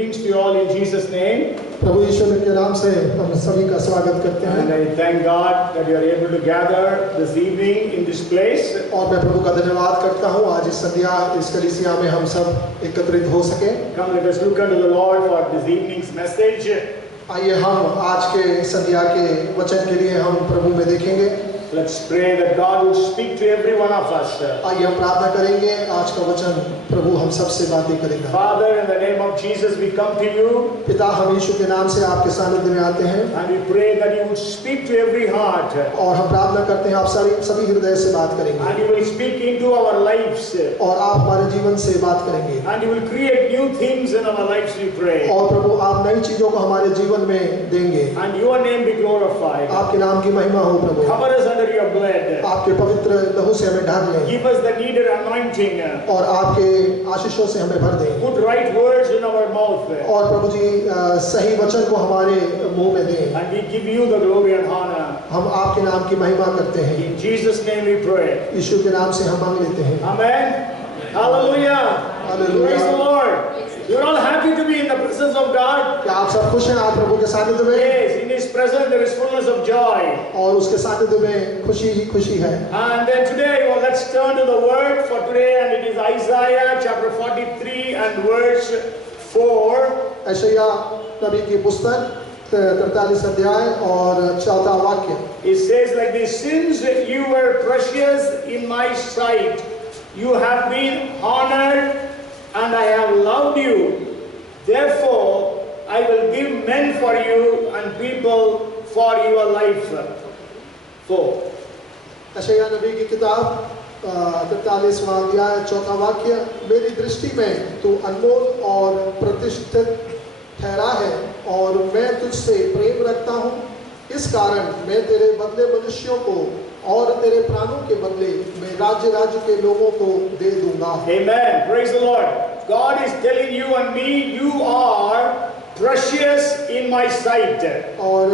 Greetings to you all in Jesus' name. प्रभु यीशु के नाम से हम सभी का स्वागत करते हैं। And I thank God that you are able to gather this evening in this place. और मैं प्रभु का धन्यवाद करता हूँ आज इस संध्या इस कलीसिया में हम सब एकत्रित हो सके। Come, let us look unto the Lord for this evening's message. आइए हम आज के संध्या के वचन के लिए हम प्रभु में देखेंगे। Let's pray that God will speak to every one of us. आइए हम प्रार्थना करेंगे आज का वचन प्रभु हम सब से बातें करेगा। Father, in the name of Jesus, we come to you. पिता हम यीशु के नाम से आपके सानिध्य में आते हैं। And we pray that you would speak to every heart. और हम प्रार्थना करते हैं आप सभी हृदय से बात करेंगे। And you will speak into our lives. और आप हमारे जीवन से बात करेंगे। And you will create new things in our lives, we pray. और प्रभु आप नई चीजों को हमारे जीवन में देंगे। And your name be glorified. आपके नाम की महिमा हो प्रभु। Cover us under your blood. आपके पवित्र लहू से हमें ढक लें। Give us the needed anointing. और आपके आशीषों से हमें भर दें। Put right words in our mouth. और प्रभु जी सही वचन को हमारे मुंह में दें। And we give you the glory and honor. हम आपके नाम की महिमा करते हैं। In Jesus' name we pray. यीशु के नाम से हम मांग लेते हैं। Amen. Hallelujah. Hallelujah. Praise the Lord. You're all happy to be in the presence of God. क्या आप सब खुश हैं आज प्रभु के सानिध्य में? Yes, in His presence there is fullness of joy. और उसके सानिध्य में खुशी ही खुशी है। And then today, well, let's turn to the word for today, and it is Isaiah chapter 43 and verse 4. यशायाह नबी की पुस्तक 43 अध्याय और 4वां वाक्य। It says like this: since you were precious in my sight, you have been honored, and I have loved you. Therefore, I will give men for you and people for your life. 4. यशायाह नबी की किताब 43वां अध्याय 4वां वाक्य। मेरी दृष्टि में तू अनमोल और प्रतिष्ठित ठहरा है और मैं तुझसे प्रेम रखता हूँ। इस कारण मैं तेरे बदले मनुष्यों को और तेरे प्राणों के बदले मैं राज्य के लोगों को दे दूंगा। Amen. Praise the Lord. God is telling you and me, you are precious in my sight. और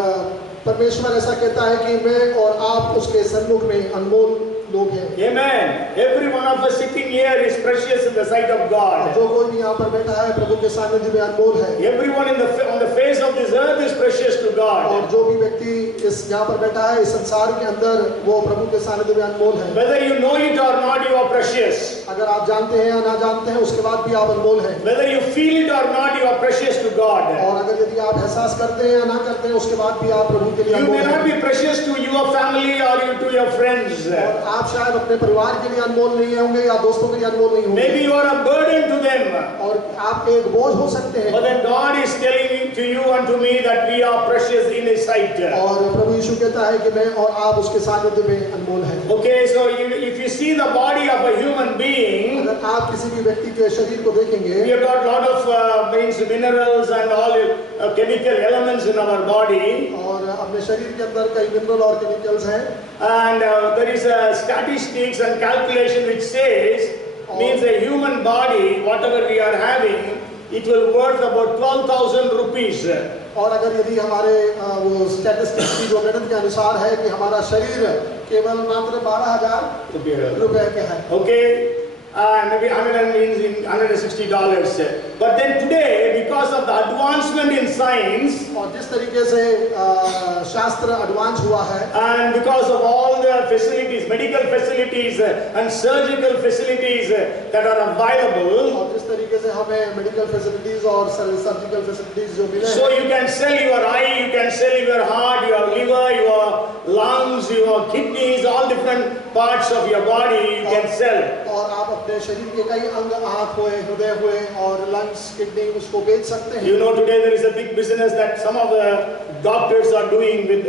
परमेश्वर ऐसा कहता है कि मैं और आप उसके सन्मुख में अनमोल लोग हैं। Amen. Every one of us sitting here is precious in the sight of God. जो कोई भी यहाँ पर बैठा है प्रभु के सानिध्य में अनमोल है। Everyone on the face of this earth is precious to God. और जो भी व्यक्ति इस यहाँ पर बैठा है इस संसार के अंदर वो प्रभु के सानिध्य में अनमोल है। Whether you know it or not, you are precious. अगर आप जानते हैं या ना जानते हैं उसके बाद भी आप अनमोल हैं। Whether you feel it or not, you are precious to God. और अगर यदि आप एहसास करते हैं या ना करते हैं उसके बाद भी आप प्रभु के लिए You अनमोल may not हैं। be precious to your family or to your friends. और आप शायद अपने परिवार के लिए अनमोल नहीं होंगे या दोस्तों के लिए अनमोल नहीं होंगे। Maybe you are a burden to them. और आप एक बोझ हो सकते हैं। But then God is telling to you and to me that we are precious in His sight. और प्रभु यीशु कहता है कि मैं और आप उसके सानिध्य में अनमोल हैं। Okay, so if you see the body of a human being, अगर आप किसी भी व्यक्ति के शरीर को देखेंगे, we have got a lot of minerals and all chemical elements in our body. और अपने शरीर के अंदर कई मिनरल और केमिकल्स हैं। And there is a statistics and calculation which says, means a human body, whatever we are having, it will worth about 12,000 rupees. और अगर यदि हमारे वो स्टैटिस्टिक्स की जो गणना के अनुसार है कि हमारा शरीर केवल मात्र 12,000 रुपए के है। Okay, maybe $160. But then today, because of the advancement in science, और जिस तरीके से शास्त्र एडवांस हुआ है, and because of all the facilities, medical facilities and surgical facilities that are available, और जिस तरीके से हमें मेडिकल फैसिलिटीज और सर्जिकल फैसिलिटीज जो मिले so हैं, you can sell your eye, you can sell your heart, your liver, your lungs, your kidneys, all different parts of your body you can sell. और आप अपने शरीर के कई अंग, आँख हुए, हृदय हुए और लंग्स, किडनी उसको बेच सकते हैं। You know, today there is a big business that some of the doctors are doing with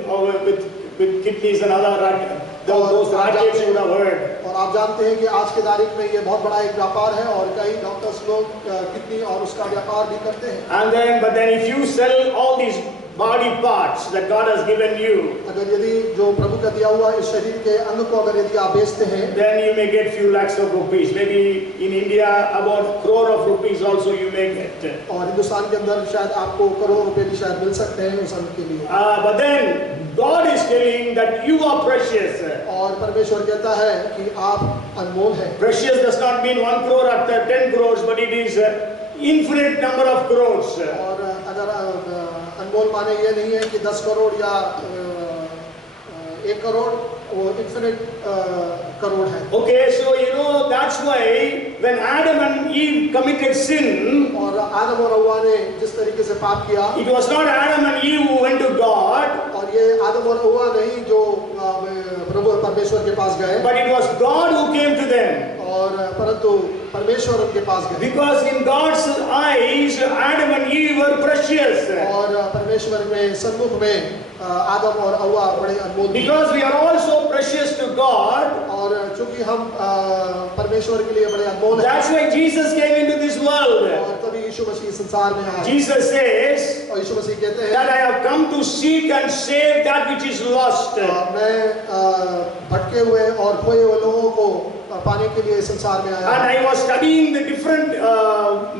kidneys and other those rackets you would have heard. और आप जानते हैं कि आज के तारीख में ये बहुत बड़ा एक व्यापार है और कई डॉक्टर्स लोग किडनी और उसका व्यापार भी करते हैं। But then if you sell all these body parts that God has given you, अगर यदि जो प्रभु का दिया हुआ इस शरीर के अंग को अगर यदि आप बेचते हैं, then you may get few lakhs of rupees. Maybe in India about crore of rupees also you may get. और हिंदुस्तान के अंदर शायद आपको करोड़ रुपए भी शायद मिल सकते हैं उस अंग के लिए। But then God is telling that you are precious. और परमेश्वर कहता है कि आप अनमोल हैं। Precious does not mean 1 crore or 10 crores, but it is infinite number of crores. और अगर अनमोल माने ये नहीं है कि 10 करोड़ या 1 करोड़, वो infinite करोड़ है। Okay, so you know that's why when Adam and Eve committed sin, और आदम और हव्वा ने जिस तरीके से पाप किया, it was not Adam and Eve who went to God, और ये आदम और हव्वा नहीं जो प्रभु परमेश्वर के पास गए, but it was God who came to them. और परंतु परमेश्वर उनके पास गए। Because in God's eyes, Adam and Eve were precious. और परमेश्वर में सन्मुख में आदम और हव्वा बड़े अनमोल थे। Because we are also precious to God, और चूंकि हम परमेश्वर के लिए बड़े अनमोल हैं, that's why Jesus came into this world. और तभी यीशु मसीह संसार में आए। Jesus says और यीशु मसीह कहते हैं that I have come to seek and save that which is lost. मैं भटके हुए और खोए हुए लोगों को पाने के लिए संसार में आया। And I was studying the different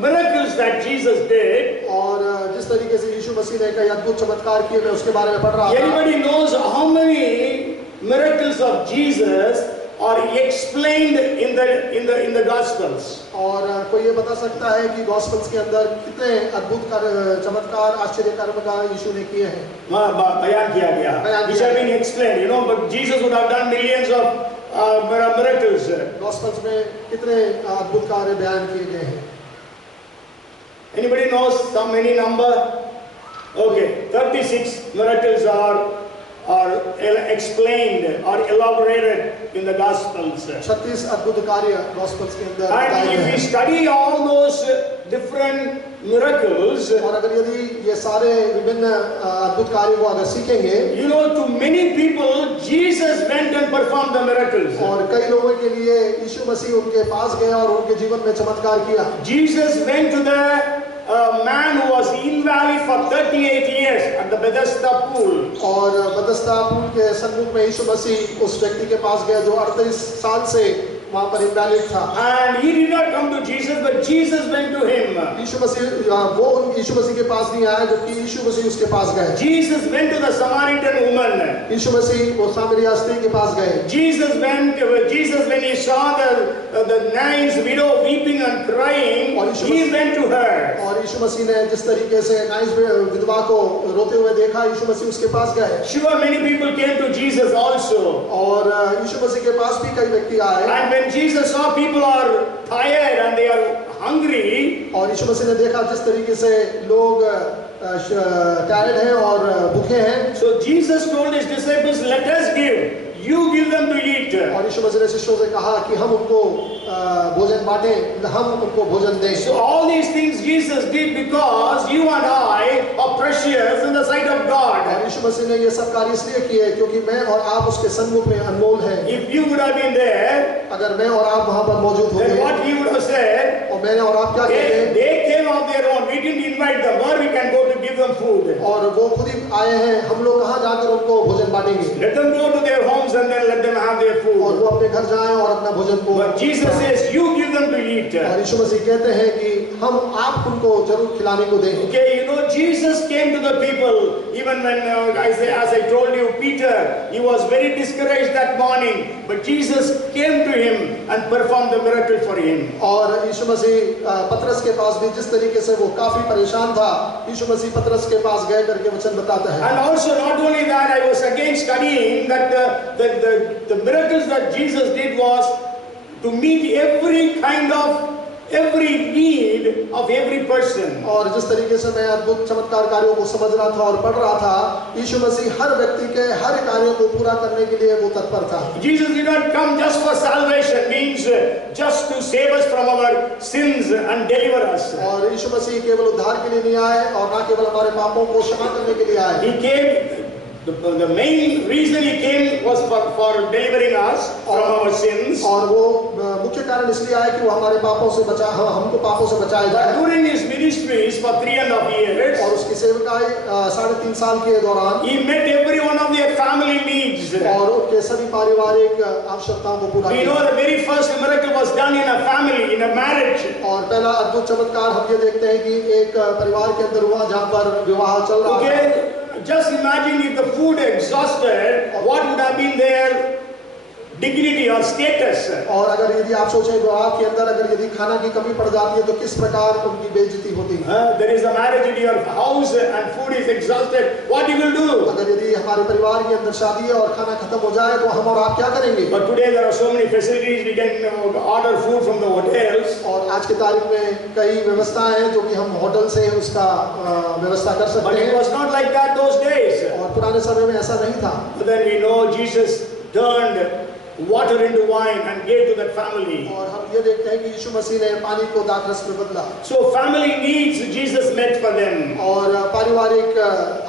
miracles that Jesus did. और जिस तरीके से यीशु मसीह ने कई अद्भुत चमत्कार किए, मैं उसके बारे में पढ़ रहा था। Anybody knows how many miracles of Jesus are explained in the Gospels? और कोई ये बता सकता है कि गॉस्पेल्स के अंदर कितने अद्भुत चमत्कार आश्चर्य कर्म का यीशु ने किए हैं? बयान किया गया, which have been explained, you know, but Jesus would have done millions of miracles. Gospels में कितने अद्भुत कार्य बयान किए गए हैं? Anybody knows some any number? Okay, 36 miracles are explained or elaborated in the Gospels. 36 अद्भुत कार्य गॉस्पेल्स के अंदर And बताए if गए we हैं। study all those different miracles, और अगर यदि ये सारे विभिन्न अद्भुत कार्यों को अगर सीखेंगे, you know, to many people Jesus went and performed the miracles. और कई लोगों के लिए यीशु मसीह उनके पास गया और उनके जीवन में चमत्कार किया। Jesus went to the man who was invalid for 38 years at the Bethesda pool. और बदस्ता पुल के सन्मुख में यीशु मसीह उस व्यक्ति के पास गया जो 38 साल से वहां पर इनवैलिड था। And he did not come to Jesus, but Jesus went to him. यीशु मसीह वो यीशु मसीह के पास नहीं आया, जबकि यीशु मसीह उसके पास गए। Jesus went to the Samaritan woman. यीशु मसीह वो सामरिया स्त्री के पास गए। Jesus when he saw the Nain's widow weeping and crying, he went to her. और यीशु मसीह ने जिस तरीके से नाइस विधवा को रोते हुए देखा, यीशु मसीह उसके पास गए। Sure, many people came to Jesus also. और यीशु मसीह के पास भी कई व्यक्ति आए। And when Jesus saw people are tired and they are hungry, और यीशु मसीह ने देखा जिस तरीके से लोग टायर्ड हैं और भूखे हैं, so Jesus told his disciples, "Let us give. You give them to eat." और यीशु मसीह ने शिष्यों से कहा कि हम उनको भोजन बांटें, हम उनको भोजन दें। So all these things Jesus did because you and I are precious in the sight of God. और यीशु मसीह ने ये सब कार्य इसलिए किए क्योंकि मैं और आप उसके सन्मुख में अनमोल हैं। If you would have been there, अगर मैं और आप वहां पर मौजूद then होते, what he would have said, और मैंने और आप क्या कहते, they came of their own. We didn't invite them. Where we can go to give them food? और वो खुद ही आए हैं, हम लोग कहाँ जाकर उनको भोजन बांटेंगे? Let them go to their homes and then let them have their और food. वो अपने घर जाएं और अपना भोजन को। But Jesus says, "You give them to eat." और यीशु मसीह कहते हैं कि हम आप उनको जरूर खिलाने को दें। Okay, you know, Jesus came to the people even when, as I told you, Peter, he was very discouraged that morning, but Jesus came to him and performed the miracle for him. और यीशु मसीह पतरस के पास भी जिस तरीके से वो काफी परेशान था, यीशु मसीह पतरस के पास गए करके वचन बताता है। And also, not only that, I was again studying that the miracles that Jesus did was to meet every need of every person. और जिस तरीके से मैं अद्भुत चमत्कार कार्यों को समझ रहा था और पढ़ रहा था, यीशु मसीह हर व्यक्ति के हर कार्यों को पूरा करने के लिए वो तत्पर था। Jesus did not come just for salvation, means just to save us from our sins and deliver us. और यीशु मसीह केवल उद्धार के लिए नहीं आए और ना केवल हमारे पापों को क्षमा करने के लिए आए। He came, the main reason he came was for delivering us from our sins. और वो मुख्य कारण इसलिए आया कि वो हमारे पापों से हमको पापों से बचाए But जाए। during his ministries for 3.5 years, और उसकी सेवकाई 3.5 साल के दौरान he met every one of their family needs. और उनके सभी पारिवारिक आवश्यकताओं को पूरा We किया। know the very first miracle was done in a family, in a marriage. और पहला अद्भुत चमत्कार हम ये देखते हैं कि एक परिवार के अंदर हुआ जहाँ पर विवाह चल रहा है। Okay, just imagine if the food exhausted, what would have been their dignity or status. और अगर यदि आप सोचें विवाह के अंदर अगर यदि खाना की कमी पड़ जाती है तो किस प्रकार उनकी बेइज्जती होती है। There is a marriage in your house and food is exhausted. What you will do? अगर यदि हमारे परिवार के अंदर शादी है और खाना खत्म हो जाए तो हम और आप क्या करेंगे? But today there are so many facilities. We can order food from the hotels. और आज के तारीख में कई व्यवस्थाएं हैं जो कि हम होटल से उसका व्यवस्था कर सकते But हैं। it was not like that those days. और पुराने समय में ऐसा नहीं था। But then we know Jesus turned water into wine and gave to that family. और हम ये देखते हैं कि यीशु मसीह ने पानी को दाखरस में बदला। So family needs Jesus met for them. और पारिवारिक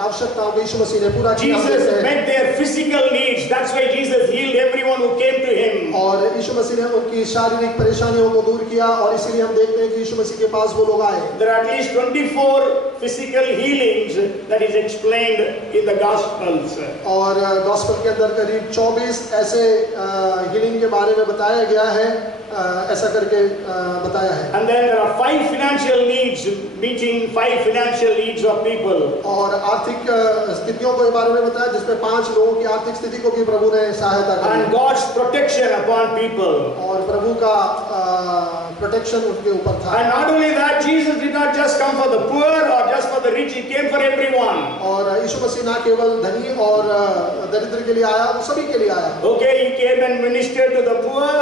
आवश्यकताओं को यीशु मसीह ने पूरा किया। Jesus met their physical needs. That's why Jesus healed everyone who came to him. और यीशु मसीह ने उनकी शारीरिक परेशानियों को दूर किया और इसीलिए हम देखते हैं कि यीशु मसीह के पास वो लोग आए। There are at least 24 physical healings that is explained in the Gospels. और गॉस्पेल के अंदर करीब 24 ऐसे हीलिंग के बारे में बताया गया है, ऐसा करके बताया है। And then there are 5 financial needs, meeting 5 financial needs of people. और आर्थिक स्थितियों के बारे में बताया जिसमें 5 लोगों की आर्थिक स्थिति को भी प्रभु ने सहायता की। And God's protection upon people. और प्रभु का प्रोटेक्शन उनके ऊपर था। And not only that, Jesus did not just come for the poor or just for the rich. He came for everyone. और यीशु मसीह ना केवल धनी और दरिद्र के लिए आया, वो सभी के लिए आया। Okay, he came and ministered to the poor.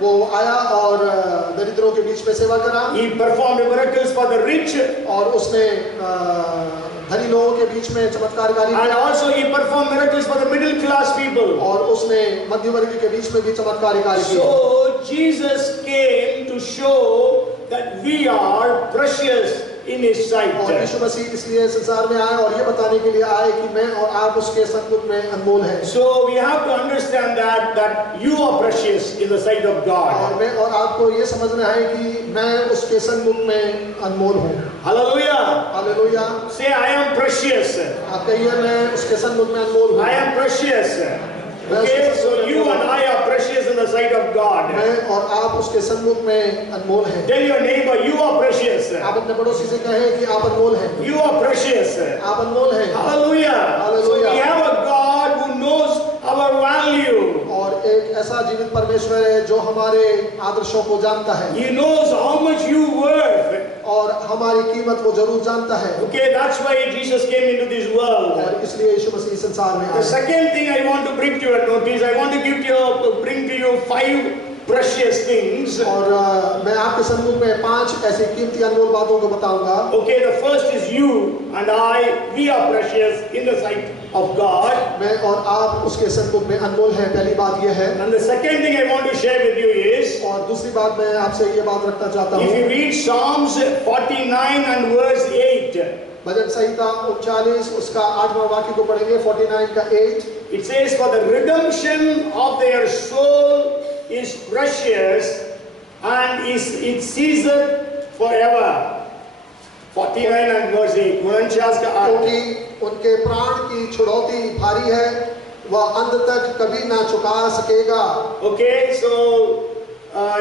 वो आया और दरिद्रों के बीच में सेवा करा। He performed miracles for the rich. और उसने धनी लोगों के बीच में चमत्कारकारी And किया। also he performed miracles for the middle class people. और उसने मध्य वर्ग के बीच में भी चमत्कारकारी किया। So Jesus came to show that we are precious in his sight. और यीशु मसीह इसलिए संसार में आए और ये बताने के लिए आए कि मैं और आप उसके सन्मुख में अनमोल हैं। So we have to understand that you are precious in the sight of और God. मैं और आपको ये समझना है कि मैं उसके सन्मुख में अनमोल हूँ। Hallelujah. Hallelujah. Say, I am precious. आप कहिए मैं उसके सन्मुख में अनमोल हूँ। I am precious. Okay, so you and I are precious in the sight of God. मैं और आप उसके सन्मुख में अनमोल हैं। Tell your neighbor, you are precious. आप अपने पड़ोसी से कहें कि आप अनमोल हैं। You are precious. आप अनमोल हैं। Hallelujah. So we have a God who knows our value. और एक ऐसा जीवित परमेश्वर है जो हमारे आदर्शों को जानता है। He knows how much you worth. और हमारी कीमत वो जरूर जानता है। Okay, that's why Jesus came into this world. और इसलिए यीशु मसीह संसार में The आया। second thing I want to bring to your notice, I want to bring to you 5 precious things. और मैं आपके सम्मुख में 5 ऐसी कीमती अनमोल बातों को बताऊंगा। Okay, the first is you and I, we are precious in the sight of God. मैं और आप उसके सम्मुख में अनमोल हैं, पहली बात यह है। And the second thing I want to share with you is, और दूसरी बात मैं आपसे ये बात रखना चाहता if हूँ। you read Psalms 49 and verse 8, भजन संहिता 39 उसका 8वां वाक्य को पढ़ेंगे, 49 का 8। it says, for the redemption of their soul is precious and it ceaseth forever. 49 and verse 8. 49 का 8. क्योंकि उनके प्राण की छुड़ौती भारी है, वह अंत तक कभी ना चुका सकेगा। Okay, so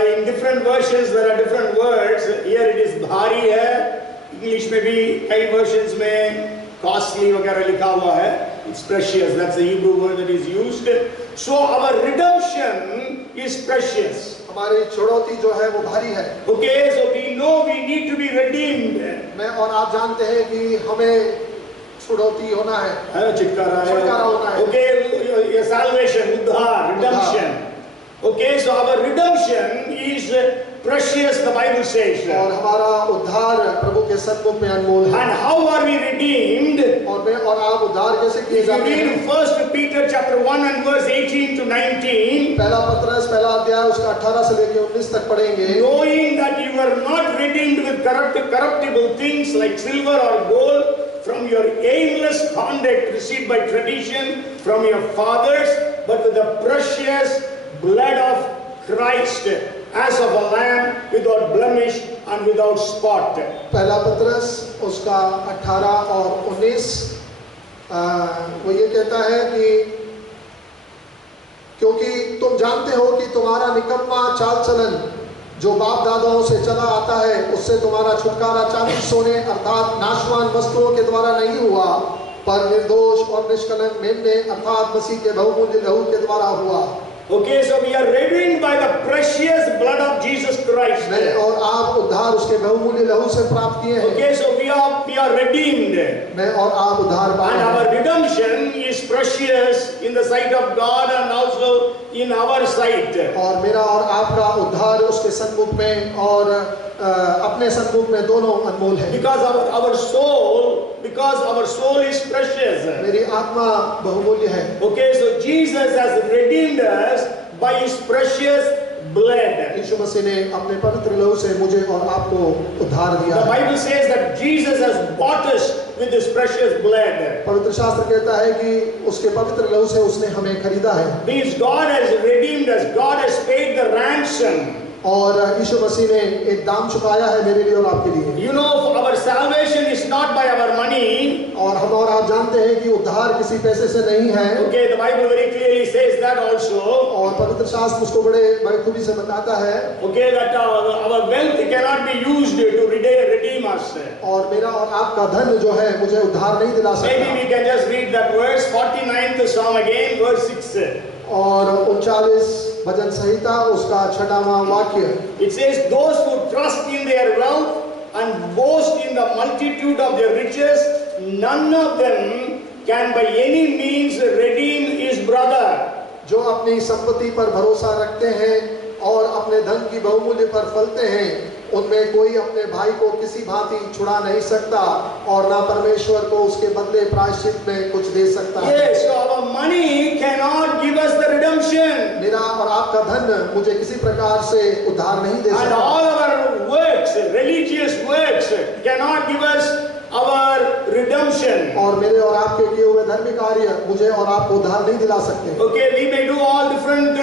in different versions there are different words. Here it is bhari hai. English में भी कई versions में costly वगैरह लिखा हुआ है. It's precious. That's the Hebrew word that is used. So our redemption is precious. हमारी छुड़ौती जो है वो भारी है। Okay, so we know we need to be redeemed. मैं और आप जानते हैं कि हमें छुड़ौती होना है, छुटकारा होना है। Okay, your salvation, uddhar, redemption. Okay, so our redemption is precious, the Bible says. और हमारा उद्धार प्रभु के सन्मुख में अनमोल है। And how are we redeemed? और मैं और आप उद्धार कैसे किए If you जाते हैं? read 1 Peter chapter 1 and verse 18 to 19, पहला पत्रस पहला अध्याय उसका 18 से लेकर 19 तक पढ़ेंगे। knowing that you were not redeemed with corruptible things like silver or gold from your aimless conduct received by tradition from your fathers, but with the precious blood of Christ, as of a lamb without blemish and without spot. पहला पत्रस उसका 18 और 19 वो ये कहता है कि क्योंकि तुम जानते हो कि तुम्हारा निकम्मा चाल चलन जो बाप दादाओं से चला आता है, उससे तुम्हारा छुटकारा चांदी सोने अर्थात नाशवान वस्तुओं के द्वारा नहीं हुआ, पर निर्दोष और निष्कलंक मेमने अर्थात मसीह के बहुमूल्य लहू के द्वारा हुआ। Okay, so we are redeemed by the precious blood of Jesus Christ. मैं और आप उद्धार उसके बहुमूल्य लहू से प्राप्त किए हैं। Okay, so we are redeemed. मैं और आप उद्धार पाए And हैं। our redemption is precious in the sight of God and also in our sight. और मेरा और आपका उद्धार उसके सन्मुख में और अपने सन्मुख में दोनों अनमोल है। Because our soul is precious. मेरी आत्मा बहुमूल्य है। Okay, so Jesus has redeemed us by his precious blood. यीशु मसीह ने अपने पवित्र लहू से मुझे और आपको उद्धार दिया The है। Bible says that Jesus has bought us with his precious blood. पवित्र शास्त्र कहता है कि उसके पवित्र लहू से उसने हमें खरीदा है। Means God has redeemed us. God has paid the ransom. और यीशु मसीह ने एक दाम चुकाया है मेरे लिए और आपके लिए। You know, our salvation is not by our money. और हम और आप जानते हैं कि उद्धार किसी पैसे से नहीं है। Okay, the Bible very clearly says that also. और पवित्र शास्त्र उसको बड़े खूबी से बताता है। Okay, that our wealth cannot be used to redeem us. और मेरा और आपका धन जो है मुझे उद्धार नहीं दिला Maybe सकता। we can just read that verse 49th Psalm again, verse 6. और 39 भजन संहिता उसका 6वां वाक्य। It says, those who trust in their wealth and boast in the multitude of their riches, none of them can by any means redeem his brother. जो अपनी संपत्ति पर भरोसा रखते हैं और अपने धन की बहुमूल्य पर फलते हैं, उनमें कोई अपने भाई को किसी भांति छुड़ा नहीं सकता और ना परमेश्वर को उसके बदले प्रायश्चित में कुछ दे सकता है। Yes, so our money cannot give us the redemption. मेरा और आपका धन मुझे किसी प्रकार से उद्धार नहीं दे And सकता। all our works, religious works, cannot give us our redemption. और मेरे और आपके किए हुए धर्मिक कार्य मुझे और आपको उद्धार नहीं दिला सकते। Okay, we may do all different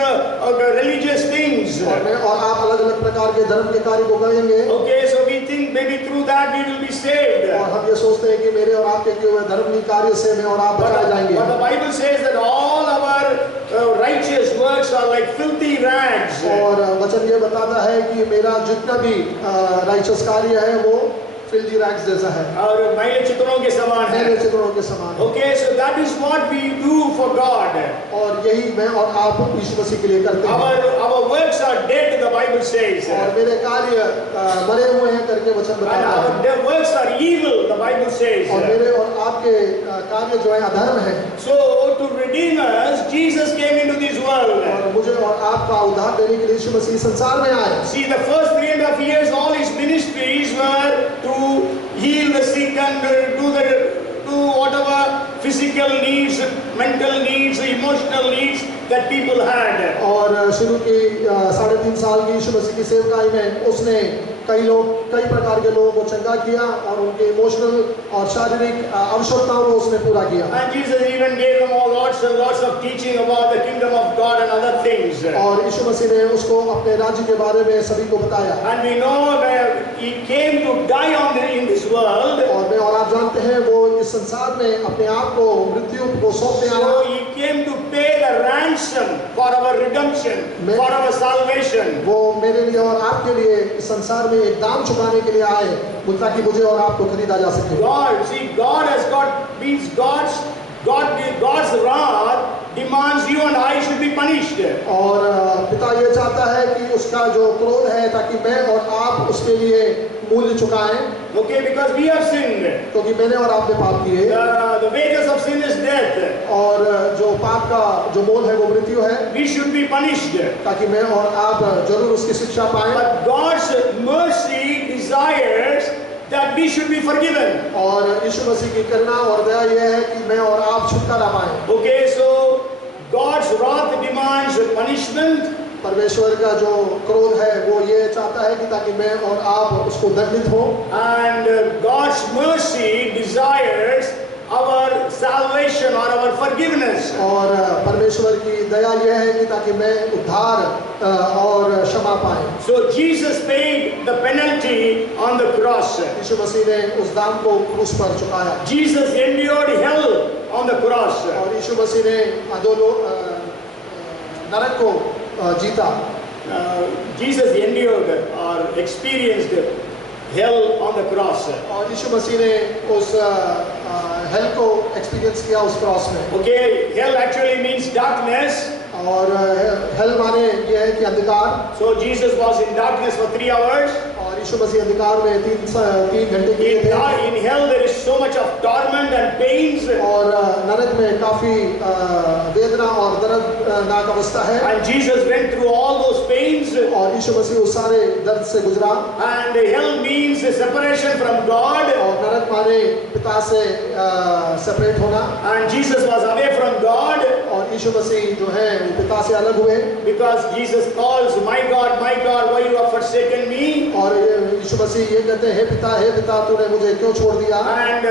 religious things. और मैं और आप अलग अलग प्रकार के धर्म के कार्य को करेंगे। Okay, so we think maybe through that we will be saved. और हम ये सोचते हैं कि मेरे और आपके किए हुए धर्मी कार्य से मैं और आप बचाए जाएंगे। But the Bible says that all our righteous works are like filthy rags. और वचन ये बताता है कि मेरा जितना भी राइचस कार्य है वो फिल्दी रैग्स जैसा है और मैले चित्रों के समान है। मैले चित्रों के समान है। Okay, so that is what we do for God. और यही मैं और आप यीशु मसीह के लिए करते हैं। Our works are dead, the Bible says. और मेरे कार्य मरे हुए हैं करके वचन And बताता है। our works are evil, the Bible says. और मेरे और आपके कार्य जो है अधर्म है। So to redeem us, Jesus came into this world. और मुझे और आपका उद्धार देने के लिए यीशु मसीह संसार में आए। See, the first 3.5 years, all his ministries were to heal the sick and do whatever physical needs, mental needs, emotional needs that people had. और शुरू की 3.5 साल की यीशु मसीह की सेवकाई में उसने कई प्रकार के लोगों को चंगा किया और उनके इमोशनल और शारीरिक आवश्यकताओं को उसने पूरा किया। And Jesus even gave them all lots and lots of teaching about the kingdom of God and other things. और यीशु मसीह ने उसको अपने राज्य के बारे में सभी को बताया। And we know that he came to die in this world. और मैं और आप जानते हैं वो इस संसार में अपने आप को मृत्यु को सौंपने आया। So he came to pay the ransom for our redemption, for our salvation. वो मेरे लिए और आपके लिए इस संसार में एक दाम चुकाने के लिए आए ताकि मुझे और आपको खरीदा जा सके। God has got means God's wrath demands you and I should be punished. और पिता ये चाहता है कि उसका जो क्रोध है ताकि मैं और आप उसके लिए मूल्य चुकाएं। Okay, because we have sinned. क्योंकि मैंने और आपने पाप किए। The wages of sin is death. और जो पाप का जो मोल है वो मृत्यु है। We should be punished. ताकि मैं और आप जरूर उसकी शिक्षा पाएं। But God's mercy desires that we should be forgiven. और यीशु मसीह की करुणा और दया यह है कि मैं और आप छुटकारा पाएं। Okay, so God's wrath demands punishment. परमेश्वर का जो क्रोध है वो ये चाहता है कि ताकि मैं और आप उसको दंडित हो। And God's mercy desires our salvation or our forgiveness. और परमेश्वर की दया यह है कि ताकि मैं उद्धार और क्षमा पाए। So Jesus paid the penalty on the cross. यीशु मसीह ने उस दाम को क्रूस पर चुकाया। Jesus endured hell on the cross. और यीशु मसीह ने नरक को जीता। Jesus endured or experienced hell on the cross. और यीशु मसीह ने उस हेल को एक्सपीरियंस किया उस क्रॉस में। Okay, hell actually means darkness. और हेल माने ये है कि अंधकार, So Jesus was in darkness for 3 hours. और यीशु मसीह अंधकार में 3 घंटे के लिए थे। In hell there is so much of torment and pains. और नरक में काफी वेदना और दर्दनाक अवस्था है। And Jesus went through all those pains. और यीशु मसीह उस सारे दर्द से गुजरा। And hell means separation from God. और नरक माने पिता से सेपरेट होना। And Jesus was away from God. और यीशु मसीह जो है वो पिता से अलग हुए। Because Jesus calls, my God, why you have forsaken me? और यीशु मसीह ये कहते हैं, हे पिता तूने मुझे क्यों छोड़ दिया? And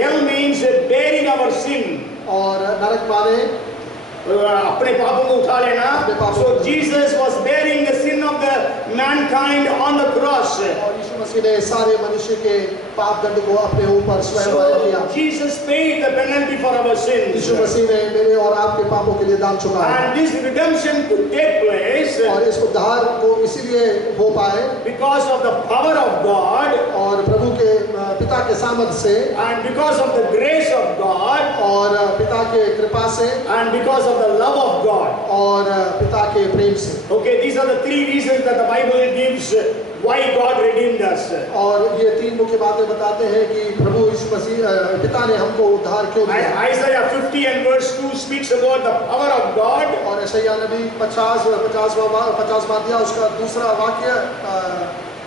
hell means bearing our sin. और नरक माने अपने पापों को उठा लेना। So Jesus was bearing the sin of the mankind on the cross. और यीशु मसीह ने सारे मनुष्य के पाप दंड को अपने ऊपर स्वयं वहन किया। So Jesus paid the penalty for our sins. यीशु मसीह ने मेरे और आपके पापों के लिए दाम चुकाया। And this redemption could take place. और इस उद्धार को इसीलिए हो पाए because of the power of God. और प्रभु के पिता के सामर्थ्य से। And because of the grace of God. और पिता के कृपा से। And because of the love of God. और पिता के प्रेम से। Okay, these are the 3 reasons that the Bible gives why God redeemed us. और ये 3 मुख्य बातें बताते हैं कि प्रभु यीशु मसीह पिता ने हमको उद्धार क्यों दिया। Isaiah 50 and verse 2 speaks about the power of God. और यशायाह नबी 50वां अध्याय उसका दूसरा वाक्य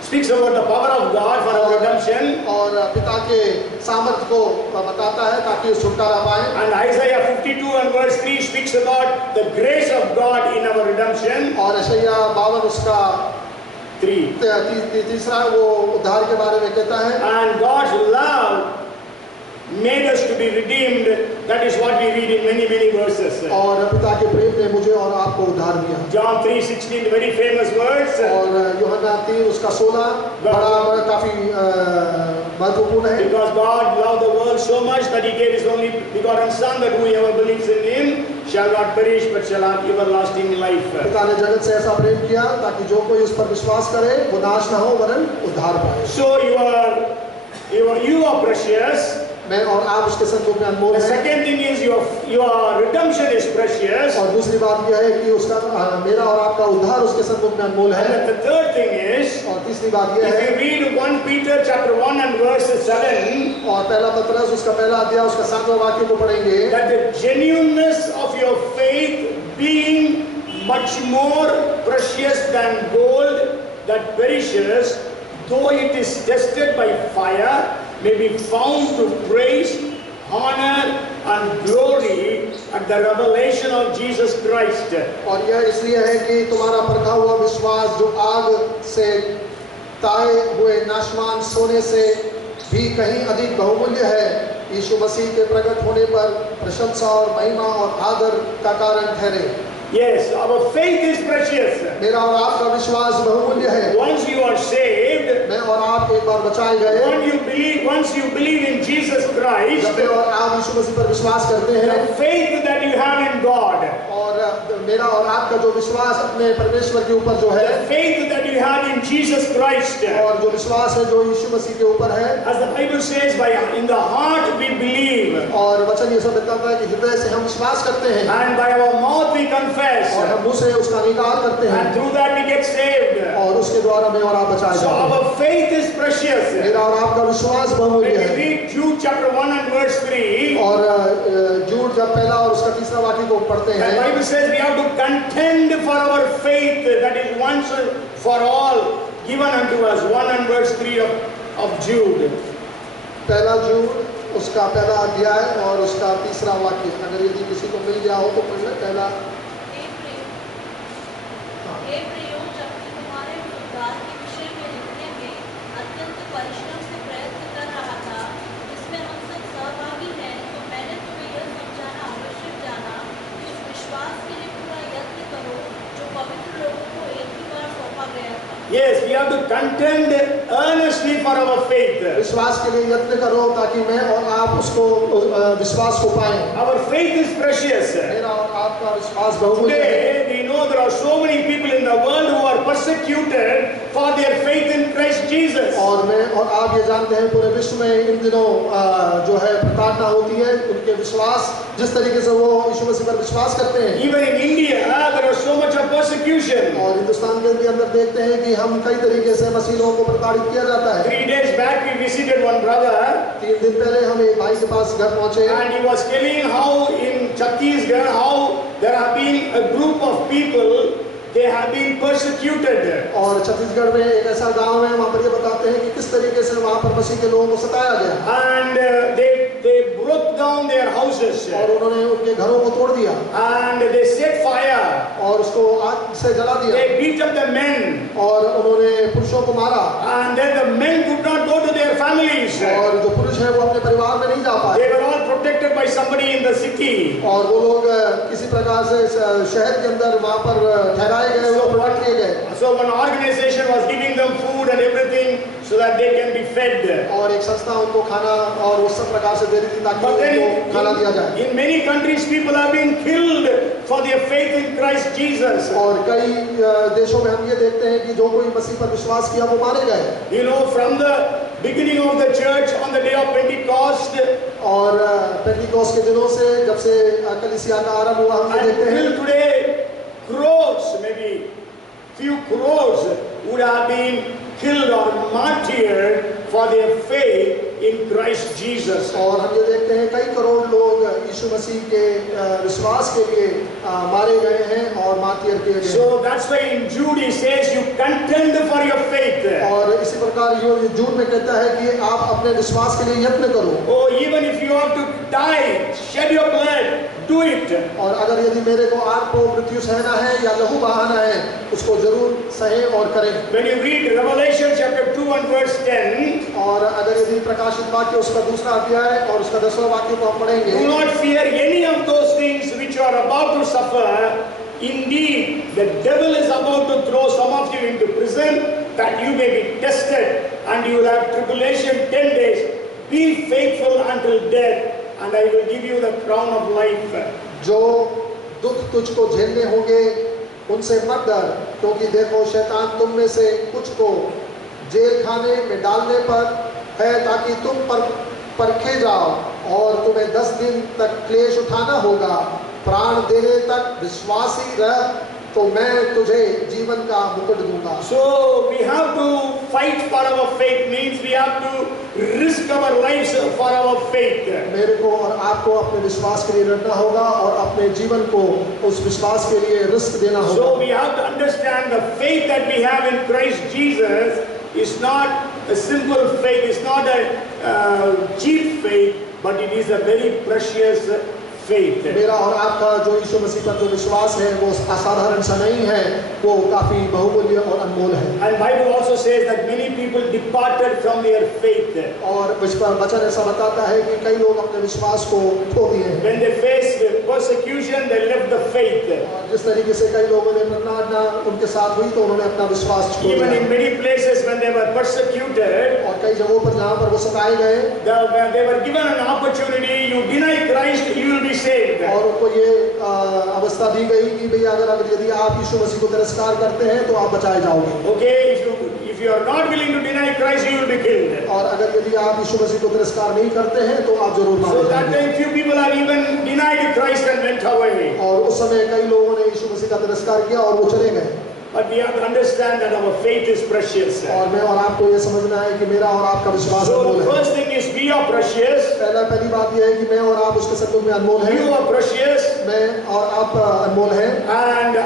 speaks about the power of God for our redemption. और पिता के सामर्थ्य को बताता है ताकि छुटकारा पाए। And Isaiah 52 and verse 3 speaks about the grace of God in our redemption. और यशायाह 52 उसका 3 तीसरा वो उद्धार के बारे में कहता है। And God's love made us to be redeemed. That is what we read in many verses. और पिता के प्रेम ने मुझे और आपको उद्धार दिया। John 3:16, very famous words. और यूहन्ना 3 उसका 16 बड़ा काफी महत्वपूर्ण है। Because God loved the world so much that He gave His only begotten Son, that whoever believes in Him shall not perish but shall have everlasting life. पिता ने जगत से ऐसा प्रेम किया ताकि जो कोई उस पर विश्वास करे वो नाश न हो वरन उद्धार पाए। So you are precious. मैं और आप उसके सन्मुख में अनमोल The हैं। second thing is your redemption is precious. और दूसरी बात यह है कि उसका मेरा और आपका उद्धार उसके सन्मुख में अनमोल है। And the third thing is, और तीसरी बात यह if है, you read 1 Peter chapter 1 and verse 7, और पहला पत्रस उसका पहला अध्याय उसका 7वां वाक्य को पढ़ेंगे, that the genuineness of your faith being much more precious than gold that perishes, though it is tested by fire, may be found to praise, honor and glory at the revelation of Jesus Christ. और यह इसलिए है कि तुम्हारा परखा हुआ विश्वास जो आग से ताए हुए नाशवान सोने से भी कहीं अधिक बहुमूल्य है, यीशु मसीह के प्रकट होने पर प्रशंसा और महिमा और आदर का कारण ठहरे। Yes, our faith is precious. मेरा और आपका विश्वास बहुमूल्य है। Once you are saved, मैं और आप एक बार बचाए गए, once you believe in Jesus Christ, जब मैं और आप यीशु मसीह पर विश्वास करते हैं, the faith that you have in God, और मेरा और आपका जो विश्वास अपने परमेश्वर के ऊपर जो है, the faith that you have in Jesus Christ, और जो विश्वास है जो यीशु मसीह के ऊपर है, as the Bible says, in the heart we believe, और वचन ये सब बताता है कि हृदय से हम विश्वास करते हैं, and by our mouth we confess, और हम मुंह से उसका अंगीकार करते हैं, and through that we get saved. और उसके द्वारा मैं और आप बचाए So जाते हैं। our faith is precious. मेरा और आपका विश्वास When बहुमूल्य we है। read Jude chapter 1 and verse 3, और जूड जब पहला और उसका तीसरा वाक्य को पढ़ते the हैं, Bible says we have to contend for our faith that is once for all given unto us. 1 and verse 3 of Jude. पहला जूड उसका पहला अध्याय और उसका तीसरा वाक्य, अगर यदि किसी को मिल गया हो तो पढ़ ले। पहला परिश्रम से प्रयत्न कर रहा था, जिसमें हम सब सहभागी हैं, तो मैंने तुम्हें यह समझाना आवश्यक जाना कि उस विश्वास के लिए पूरा यत्न करो जो पवित्र लोगों को एक ही बार सौंपा गया था। Yes, we have to contend earnestly for our faith. विश्वास के लिए यत्न करो ताकि मैं और आप उसको विश्वास को पाएं। Our faith is precious. मेरा और आपका विश्वास बहुमूल्य है। Today we know know there are so many people in the world who are persecuted for their faith in Christ Jesus. और मैं और आप ये जानते हैं पूरे विश्व में इन दिनों जो है प्रताड़ना होती है उनके विश्वास जिस तरीके से वो यीशु मसीह पर विश्वास करते हैं। Even in India, there is so much of persecution. और हिंदुस्तान के भी अंदर देखते हैं कि हम कई तरीके से मसीह लोगों को प्रताड़ित किया जाता है। 3 days back we visited one brother 3 दिन पहले हम एक भाई के पास घर पहुंचे and he was telling how in Chhattisgarh how there have been a group of people, they have been persecuted. और छत्तीसगढ़ में एक ऐसा गांव है वहाँ पर ये बताते हैं कि किस तरीके से वहाँ पर मसीह के लोगों को सताया गया And they broke down their houses और उन्होंने उनके घरों को तोड़ दिया and they set fire. और उसको आग से जला दिया They beat up the men और उन्होंने पुरुषों को मारा and then the men could not go to their families. और जो पुरुष है वो अपने परिवार में नहीं जा पाए They were all protected by somebody in the city. और वो लोग किसी प्रकार से शहर के अंदर वहाँ पर ठहराए गए वो प्रोटेक्ट किए गए। So one organization was giving them food and everything so that they can be fed. और एक संस्था उनको खाना और उस सब प्रकार से दे रही थी ताकि But then उनको खाना दिया जाए। in many countries people have been killed for their faith in Christ Jesus. और कई देशों में हम ये देखते हैं कि जो कोई मसीह पर विश्वास किया वो मारे गए। You know, from the beginning of the church on the day of Pentecost और पेंटिकोस्ट के दिनों से जब से कलीसिया का आरंभ हुआ हम ये देखते हैं until today, crores, maybe few crores would have been killed or martyred for their faith in Christ Jesus. और हम ये देखते हैं कई करोड़ लोग यीशु मसीह के विश्वास के लिए मारे गए हैं और मार्टियर किए गए। So that's why in Jude he says you contend for your faith. और इसी प्रकार ये जून में कहता है कि आप अपने विश्वास के लिए यत्न करो। Oh, even if you have to die, shed your blood, do it. और अगर यदि मेरे को आग को मृत्यु सहना है या लहू बहाना है उसको जरूर सहे और करें। When you read Revelation chapter 2 and verse 10, और अगर यदि प्रकाशित वाक्य उसका दूसरा अध्याय और उसका 10वां वाक्य को हम पढ़ेंगे do not fear any of those things which you are about to suffer. Indeed, the devil is about to throw some of you into prison that you may be tested and you will have tribulation 10 days. Be faithful until death and I will give you the crown of life. जो दुख तुझको झेलने होंगे उनसे मत डर क्योंकि देखो शैतान तुम में से कुछ को जेल खाने में डालने पर है ताकि तुम पर परखे जाओ और तुम्हें 10 दिन तक क्लेश उठाना होगा। प्राण देने तक विश्वासी रह तो मैं तुझे जीवन का मुकुट दूंगा। So we have to fight for our faith, means we have to risk our lives for our faith. मेरे को और आपको अपने विश्वास के लिए लड़ना होगा और अपने जीवन को उस विश्वास के लिए रिस्क देना होगा। So we have to understand the faith that we have in Christ Jesus is not a simple faith, it's not a cheap faith, but it is a very precious faith. मेरा और आपका जो यीशु मसीह पर जो विश्वास है वो असाधारण सा नहीं है, वो काफी बहुमूल्य और अनमोल है। And Bible also says that many people departed from their faith. और वचन ऐसा बताता है कि कई लोग अपने विश्वास को खो दिए हैं। When they faced persecution, they left the faith. और जिस तरीके से कई लोगों ने प्रताड़ना उनके साथ हुई तो उन्होंने अपना विश्वास छोड़ Even in दिया। many places when they were persecuted, और कई जगहों पर जहाँ पर वो सताए गए when they were given an opportunity, you deny Christ, you will be saved. और उनको ये अवस्था दी गई कि भैया अगर यदि आप यीशु मसीह को तिरस्कार करते हैं तो आप बचाए जाओगे। Okay, if you are not willing to deny Christ, you will be killed. और अगर यदि आप यीशु मसीह को तिरस्कार नहीं करते हैं तो आप जरूर मारे So that जाएंगे। time few people have even denied Christ and went away. और उस समय कई लोगों ने यीशु मसीह का तिरस्कार किया और वो चले गए। But we have to understand that our faith is precious. और मैं और आपको ये समझना है कि मेरा और आपका विश्वास So अनमोल the है। first thing is we are precious. पहली बात यह है कि मैं और आप उसके सत्व में अनमोल हैं। You are precious. मैं और आप अनमोल हैं। And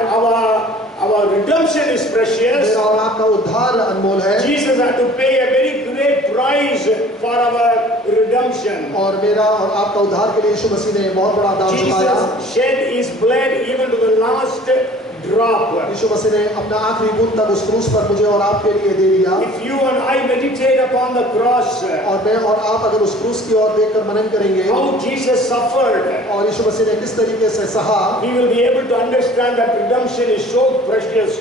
our redemption is precious. मेरा और आपका उद्धार अनमोल है। Jesus had to pay a very great price for our redemption. और मेरा और आपका उद्धार के लिए यीशु मसीह ने बहुत बड़ा दाम चुकाया। Jesus shed his blood even to the last drop. यीशु मसीह ने अपना आखिरी बूंद तक उस क्रूस पर मुझे और आपके लिए दे दिया। If you and I meditate upon the cross, और मैं और आप अगर उस क्रूस की ओर देखकर मनन करेंगे how Jesus suffered, और यीशु मसीह ने किस तरीके से सहा, we will be able to understand that redemption is so precious,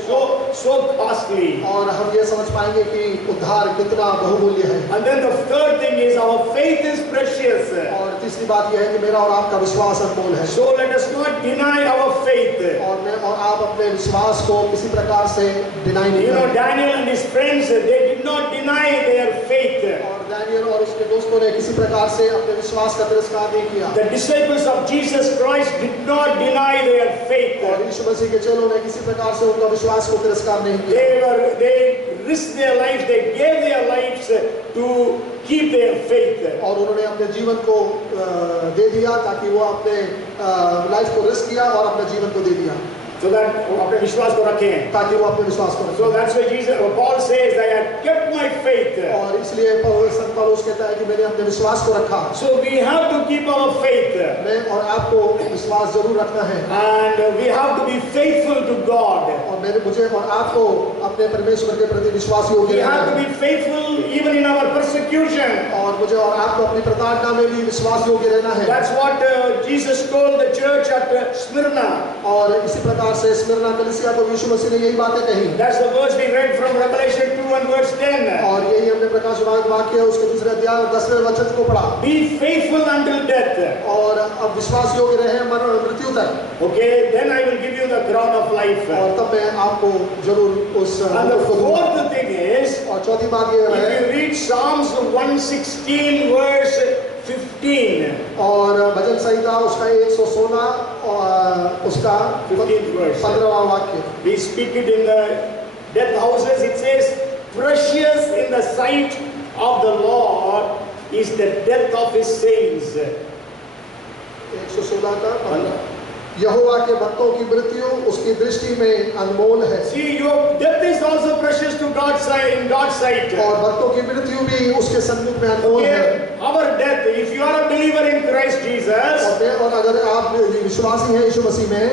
so costly. और हम ये समझ पाएंगे कि उद्धार कितना बहुमूल्य है। And then the third thing is our faith is precious. और तीसरी तीसरी बात यह है कि मेरा और आपका विश्वास अनमोल है। So let us not deny our faith. और मैं और आप अपने विश्वास को किसी प्रकार से डिनाई नहीं You know, करें। Daniel and his friends, they did not deny their faith. और दानियल और उसके दोस्तों ने किसी प्रकार से अपने विश्वास का तिरस्कार नहीं किया। The disciples of Jesus Christ did not deny their faith. और यीशु मसीह के चेलों ने किसी प्रकार से उनका विश्वास को तिरस्कार नहीं किया। They risked their lives, they gave their lives to keep their faith. और उन्होंने अपने जीवन को दे दिया ताकि वो अपने लाइफ को रिस्क किया और अपने जीवन को दे दिया So that अपने विश्वास को रखें, ताकि वो अपने विश्वास को रखें। So that's why Paul says that I have kept my faith. और इसलिए संत पौलुस कहता है कि मैंने अपने विश्वास को रखा। So we have to keep our faith. मैं और आपको विश्वास जरूर रखना है। And we have to be faithful to God. और मुझे और आपको अपने परमेश्वर के प्रति विश्वास योग्य We रहना have to है। be faithful even in our persecution. और मुझे और आपको अपनी प्रताड़ना में भी विश्वास योग्य रहना है। That's what Jesus told the church at Smyrna. और इसी प्रकार से स्मिरना कलीसिया को यीशु मसीह ने यही बातें कही। That's the verse we read from Revelation 2 and verse 10. और यही हमने प्रकाश वाक्य उसके दूसरे अध्याय और 10वें वचन को पढ़ा। Be faithful until death. और अब विश्वास योग्य रहे मृत्यु तक। Okay, then I will give you the crown of life. और तब मैं आपको जरूर उस And the fourth thing is, और चौथी बात ये है, if you read Psalms 116 verse 15. और भजन संहिता उसका 116 और उसका 15th verse. 15वां वाक्य। We speak it in the death houses. It says, precious in the sight of the Lord is the death of his saints. 116 का 15। यहोवा के भक्तों की मृत्यु उसकी दृष्टि में अनमोल है। See, your death is also precious to God's sight, in God's sight. और भक्तों की मृत्यु भी उसके सन्मुख में अनमोल है। Okay, our death, if you are a believer in Christ Jesus, और अगर आप विश्वासी हैं यीशु मसीह में,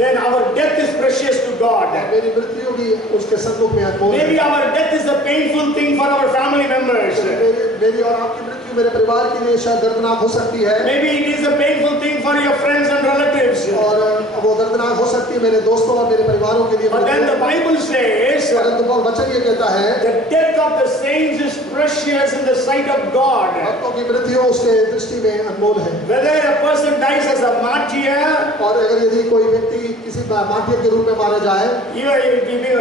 then our death is precious to God. मेरी मृत्यु भी उसके सन्मुख में अनमोल है। Maybe our death is a painful thing for our family members. मेरी और आपकी मृत्यु मेरे परिवार के लिए शायद दर्दनाक हो सकती है। Maybe it is a painful thing for your friends and relatives. और वो दर्दनाक हो सकती है मेरे दोस्तों और मेरे परिवारों के लिए। But then the Bible says, परंतु वचन ये कहता है, the death of the saints is precious in the sight of God. भक्तों की मृत्यु उसके दृष्टि में अनमोल है। Whether a person dies as a martyr, और अगर यदि कोई व्यक्ति किसी मार्टियर के रूप में मारा जाए,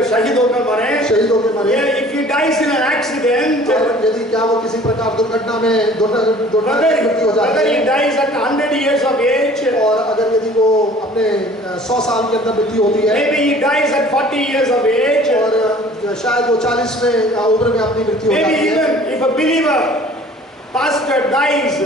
शहीद होकर मरे, शहीद होकर मरे, if he dies in an accident, और यदि क्या वो किसी प्रकार दुर्घटना में मृत्यु हो जाती whether he है, dies at 100 years of age, और अगर यदि वो अपने 100 साल के अंदर मृत्यु होती है, maybe he dies at 40 years of age, और शायद वो 40 में उम्र में अपनी मृत्यु हो maybe जाती है, even if a believer pastor dies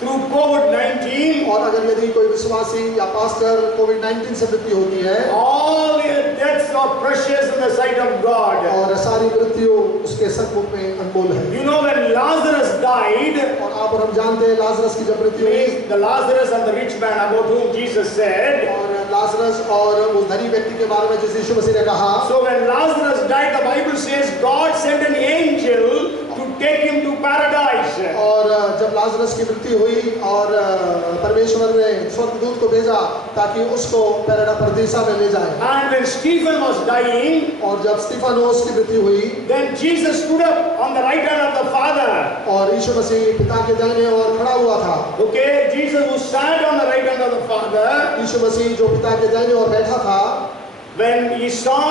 through COVID-19, और अगर यदि कोई विश्वासी या पास्टर कोविड-19 से मृत्यु होती है, all the deaths are precious in the sight of God. और सारी मृत्यु उसके सन्मुख में अनमोल है। You know, when Lazarus died, और आप और हम जानते हैं लाजरस की जब मृत्यु हुई, the Lazarus and the rich man about whom Jesus said, और लाजरस और उस धनी व्यक्ति के बारे में जिसे यीशु मसीह ने कहा, so when Lazarus died, the Bible says God sent an angel to take him to paradise. और जब लाजरस की मृत्यु हुई और परमेश्वर ने स्वर्गदूत को भेजा ताकि उसको परदीसा में ले जाए। And when Stephen was dying, और जब स्तिफानोस की मृत्यु हुई, then Jesus stood up on the right hand of the Father. और यीशु मसीह पिता के दाहिने ओर खड़ा हुआ था। Okay, Jesus who sat on the right hand of the Father, यीशु मसीह जो पिता के दाहिने ओर बैठा था, when he saw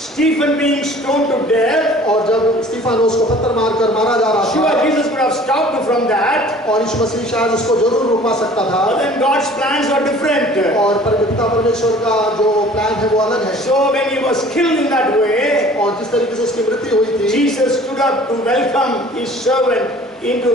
Stephen being stoned to death, और जब स्तिफानोस को पत्थर मारकर मारा जा रहा sure था, Jesus could have stopped from that, और यीशु मसीह शायद उसको जरूर रुकवा सकता था, but then God's plans are different. और पिता परमेश्वर का जो प्लान है वो अलग है। So when he was killed in that way, और जिस तरीके से उसकी मृत्यु हुई थी, Jesus stood up to welcome his servant into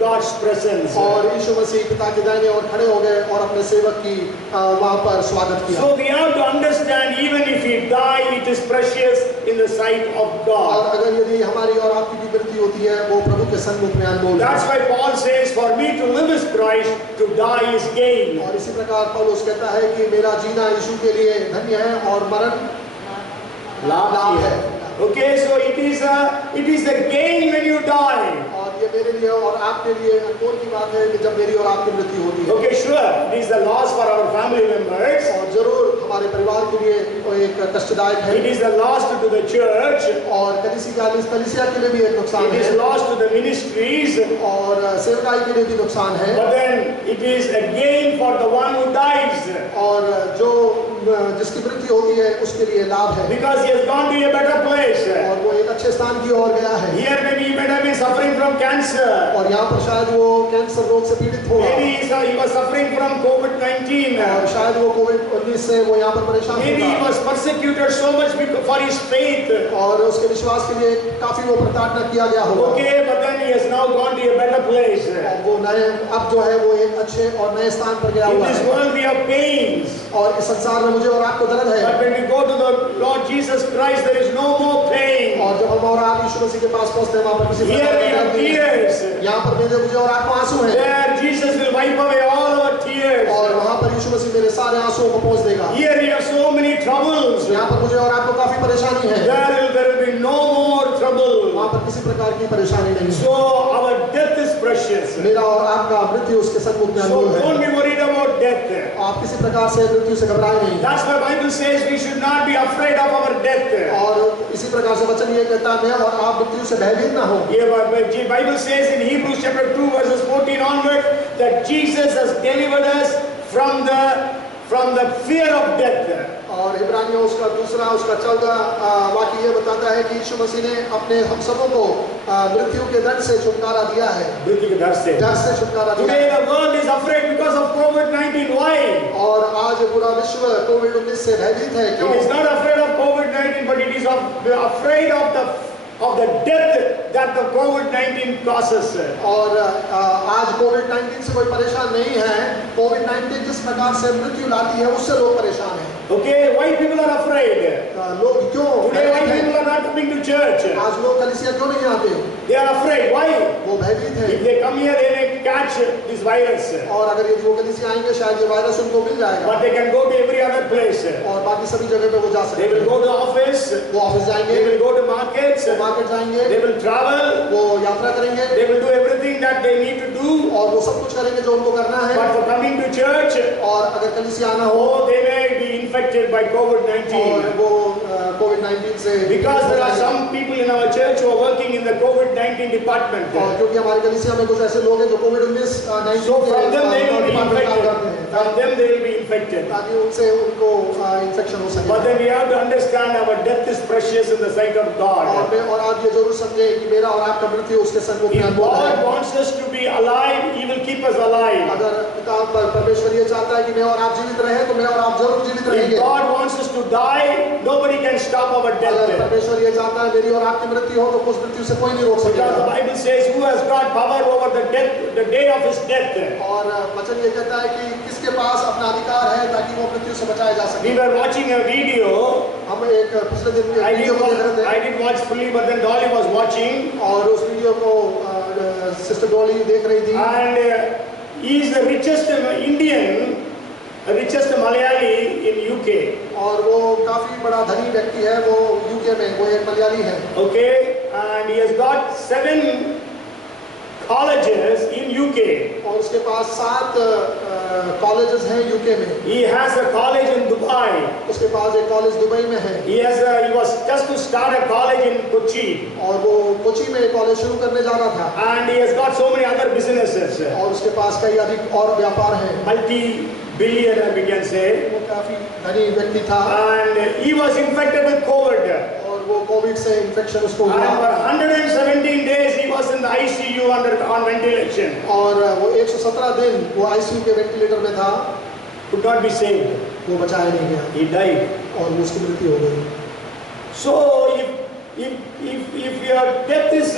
God's presence. और यीशु मसीह पिता के दाहिने ओर खड़े हो गए और अपने सेवक की वहां पर स्वागत किया। So we have to understand, even if we die, it is precious in the sight of और God. अगर यदि हमारी और आपकी भी मृत्यु होती है, वो प्रभु के सन्मुख में अनमोल है। That's why Paul says, for me to live is Christ, to die is gain. और इसी प्रकार पौलुस कहता है कि मेरा जीना यीशु के लिए धन्य है और मरण लाभ है। Okay, so it is a gain when you die. और ये मेरे लिए और आपके लिए अनमोल की बात है कि जब मेरी और आपकी मृत्यु होती है। Okay, sure, it is a loss for our family members. और जरूर हमारे परिवार के लिए वो एक कष्टदायक है। It is a loss to the church. और कलीसिया के लिए भी एक नुकसान It है। is loss to the ministries. और सेवकाई के लिए भी नुकसान है। But then it is a gain for the one who dies. और जो जिसकी मृत्यु होती है उसके लिए लाभ है। Because he has gone to a better place. और वो एक अच्छे स्थान की ओर गया है। Here maybe he might have been suffering from cancer. और यहाँ पर शायद वो कैंसर रोग से पीड़ित होगा। Maybe he was suffering from COVID-19. और शायद वो कोविड-19 से वो यहाँ पर परेशान Maybe he होगा। was persecuted so much for his faith. और उसके विश्वास के लिए काफी वो प्रताड़ना किया गया होगा। Okay, but then he has now gone to a better place. और वो नए अब जो है वो एक अच्छे और नए स्थान पर गया In हुआ this है। world we have pains. और इस संसार में मुझे और आपको दर्द है। But when we go to the Lord Jesus Christ, there is no more pain. और जब हम और आप यीशु मसीह के पास पहुंचते हैं वहाँ पर किसी Here प्रकार we का have दर्द नहीं है। tears. यहाँ पर मुझे और आपको आंसू हैं। There Jesus will wipe away all our tears. और वहाँ पर यीशु मसीह मेरे सारे आंसुओं को पोंछ देगा। Here we have so many troubles. यहाँ पर मुझे और आपको काफी परेशानी है। There will be no more trouble. वहाँ पर किसी प्रकार की परेशानी नहीं है। So our death is precious. मेरा और आपका मृत्यु उसके सन्मुख में So अनमोल है। don't be worried about death. आप किसी प्रकार से मृत्यु से घबराए नहीं। That's why Bible says we should not be afraid of our death. और इसी प्रकार से वचन ये कहता है और आप मृत्यु से भयभीत ना हो। The Bible says in Hebrews chapter 2 verses 14 onward that Jesus has delivered us from the fear of death. और इब्रानियों उसका 14 वाक्य ये बताता है कि यीशु मसीह ने अपने हम सबों को मृत्यु के दंड से छुटकारा दिया है। मृत्यु के डर से छुटकारा दिया Today है। the world is afraid because of COVID-19. Why? और आज पूरा विश्व कोविड-19 से भयभीत है। क्यों? It is not afraid of COVID-19, but it is afraid of the death that the COVID-19 causes. और आज कोविड-19 से कोई परेशान नहीं है। कोविड-19 जिस प्रकार से मृत्यु लाती है उससे लोग परेशान हैं। Okay, why people are afraid? लोग क्यों? Today why people are not coming to church? आज लोग कलीसिया क्यों नहीं आते? They are afraid. Why? वो भयभीत है। If they come here, they may catch this virus. और अगर यदि वो कलीसिया आएंगे शायद ये वायरस उनको मिल जाएगा। But they can go to every other place. और बाकी सभी जगह पे वो जा सकते They हैं। will go to office. वो ऑफिस जाएंगे। They will go to markets. वो मार्केट जाएंगे। They will travel. वो यात्रा करेंगे। They will do everything that they need to do. और वो सब कुछ करेंगे जो उनको करना है। But for coming to church, और अगर कलीसिया आना हो they may be infected by और COVID-19. वो कोविड-19 से Because there are some people in our church who are working in the COVID-19 department. और क्योंकि हमारी कलीसिया में कुछ ऐसे लोग हैं जो कोविड-19 So from them they will be department काम करते infected. हैं From them they will be infected. ताकि उनसे उनको इन्फेक्शन हो सके। But then we have to understand our death is precious in the sight of God. और आप ये जरूर समझे कि मेरा और आपका मृत्यु उसके सन्मुख में If अनमोल है। God wants us to be alive, He will keep us alive. अगर पिता परमेश्वर ये चाहता है कि मैं और आप जीवित रहें तो मैं और आप जरूर जीवित If रहेंगे। God wants us to die, nobody can stop our अगर death. परमेश्वर ये चाहता है मेरी और आपकी मृत्यु हो तो उस मृत्यु से कोई नहीं रोक Because the सकेगा। Bible says, who has got power over the death, the day of his death? और वचन ये कहता है कि किसके पास अपना अधिकार है ताकि वो मृत्यु से बचाया जा सके। We were watching a video. हम एक पिछले दिन I वीडियो को देख रहे I थे didn't watch fully, but then Dolly was watching. और उस वीडियो को सिस्टर डॉली देख रही थी। And he is the richest Indian, richest Malayali in UK. और वो काफी बड़ा धनी व्यक्ति है। वो यूके में वो एक मलयाली है। Okay, and he has got 7 colleges in UK. और उसके पास 7 कॉलेजेस हैं यूके में। He has a college in Dubai. उसके पास एक कॉलेज दुबई में है। He was just to start a college in Kochi. और वो कोची में एक कॉलेज शुरू करने जा रहा था। And he has got so many other businesses. और उसके पास कई अधिक और व्यापार हैं। Multi-billionaire, we can say. वो काफी धनी व्यक्ति था। And he was infected with COVID. और वो कोविड से इन्फेक्शन उसको And हुआ। for 117 days he was in the ICU on ventilation. और वो 117 दिन वो आईसीयू के वेंटिलेटर में था। Could not be saved. वो बचाया नहीं गया He died. और उसकी मृत्यु हो गई। So if your death is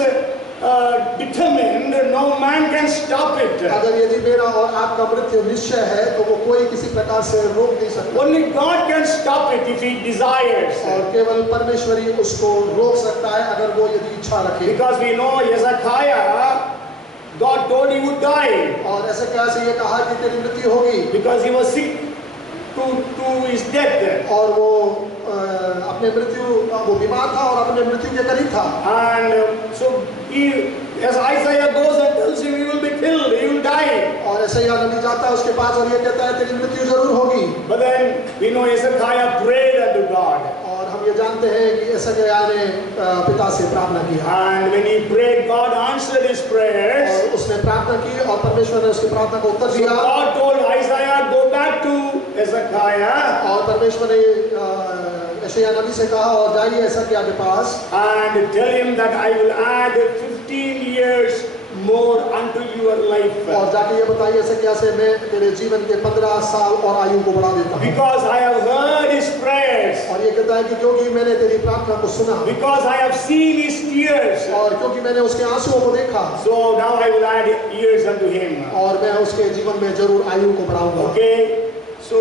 determined, no man can stop it. अगर यदि मेरा और आपका मृत्यु निश्चय है तो वो कोई किसी प्रकार से रोक नहीं सकता। Only God can stop it if He desires. और केवल परमेश्वर ही उसको रोक सकता है अगर वो यदि इच्छा रखे। Because we know Hezekiah, God told he would die. और ऐसे कैसे ये कहा कि तेरी मृत्यु होगी। Because he was sick to his death. और वो अपने मृत्यु वो बीमार था और अपने मृत्यु के करीब था। And so As Isaiah goes and tells him, he will be killed, he will die. और यशायाह नबी जाता है उसके पास और ये कहता है तेरी मृत्यु जरूर होगी। But then we know Hezekiah prayed unto God. और हम ये जानते हैं कि यशायाह ने पिता से प्रार्थना की And when he prayed, God answered his prayers. और उसने प्रार्थना की और परमेश्वर ने उसकी प्रार्थना को उत्तर So दिया। God told Isaiah, go back to Hezekiah और परमेश्वर ने यशायाह नबी से कहा और जाइए यशायाह के पास and tell him that I will add 15 years more unto your life. और जाके ये बताइए यशायाह से मैं तेरे जीवन के 15 साल और आयु को बढ़ा देता हूँ। Because I have heard his prayers. और ये कहता है कि क्योंकि मैंने तेरी प्रार्थना को सुना Because I have seen his tears. और क्योंकि मैंने उसके आंसुओं को देखा So now I will add years unto him. और मैं उसके जीवन में जरूर आयु को बढ़ाऊंगा। Okay. So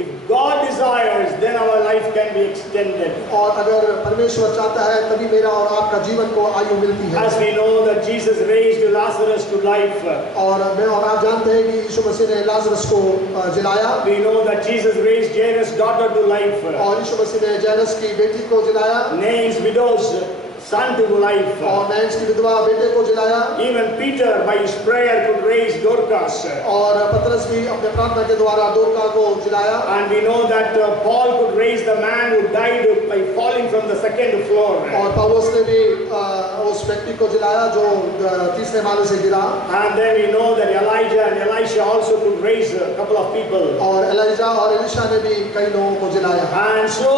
if God desires, then our life can be extended. और अगर परमेश्वर चाहता है तभी मेरा और आपका जीवन को आयु मिलती है। As we know that Jesus raised Lazarus to life. और मैं और आप जानते हैं कि यीशु मसीह ने लाजरस को जिलाया। We know that Jesus raised Jairus' daughter to life. और यीशु मसीह ने जायरस की बेटी को जिलाया। Nain's widow's son to life. और नैन्स की विधवा बेटे को जिलाया। Even Peter by his prayer could raise Dorcas. और पतरस भी अपने प्रार्थना के द्वारा दोरका को जिलाया। And we know that Paul could raise the man who died by falling from the second floor. और पौलुस ने भी उस व्यक्ति को जिलाया जो तीसरे माले से गिरा। And then we know that Elijah and Elisha also could raise a couple of people. और एलिजा और एलिशा ने भी कई लोगों को जिलाया। And so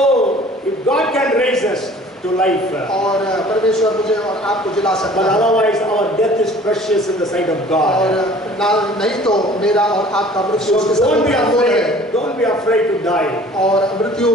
if God can raise us to life, और परमेश्वर मुझे और आपको जिला सकता but है। otherwise our death is precious in the sight of और God. नहीं तो मेरा और आपका मृत्यु उसके So don't be सामने अनमोल है। afraid. Don't be afraid to die. और मृत्यु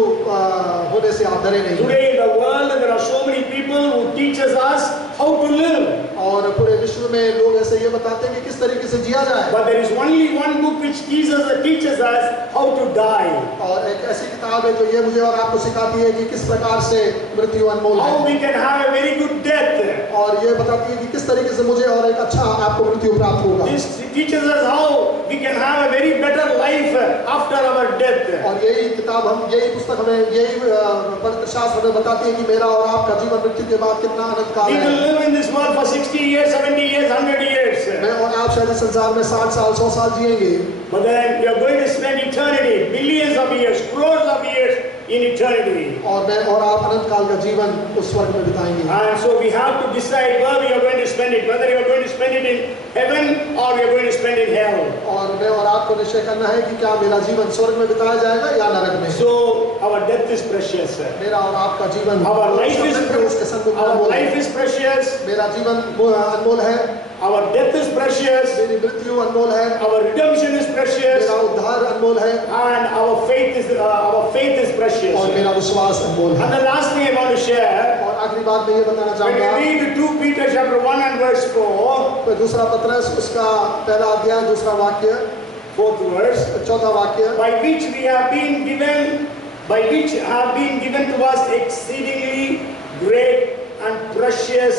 होने से आप डरे नहीं। Today in the world there are so many people who teaches us how to live. और पूरे विश्व में लोग ऐसे ये बताते हैं कि किस तरीके से जिया जाए। But there is only one book which teaches us how to die. और एक ऐसी किताब है जो ये मुझे और आपको सिखाती है कि किस प्रकार से मृत्यु अनमोल How है। we can have a very good death. और ये बताती है कि किस तरीके से मुझे और एक अच्छा आपको मृत्यु प्राप्त होगा। This teaches us how we can have a very better life after our death. और यही किताब यही पुस्तक हमें यही पवित्र शास्त्र हमें बताती है कि मेरा और आपका जीवन मृत्यु के बाद कितना आनंद काल We है। will live in this world for 60 years, 70 years, 100 years. मैं और आप शायद इस संसार में 60 साल 100 साल जिएंगे। But then we are going to spend eternity, millions of years, crores of years in eternity. और मैं और आप अनंत काल का जीवन उस स्वर्ग में बिताएंगे। And so we have to decide where we are going to spend it, whether we are going to spend it in heaven or we are going to spend it in hell. और मैं और आपको निश्चय करना है कि क्या मेरा जीवन स्वर्ग में बिताया जाएगा या नरक में। So our death is precious. मेरा और आपका जीवन Our life is उसके सम्मुख में our अनमोल है। life is precious. मेरा जीवन अनमोल है। Our death is precious. मेरी मृत्यु अनमोल है। Our redemption is precious. मेरा उद्धार अनमोल है। And our faith is precious. और मेरा विश्वास अनमोल है। And the last thing I want to share, और आखिरी बात मैं ये बताना when चाहूँगा। we read 2 Peter chapter 1 and verse 4, तो दूसरा पत्रस उसका पहला अध्याय दूसरा वाक्य 4th verse, चौथा वाक्य by which have been given to us exceedingly great and precious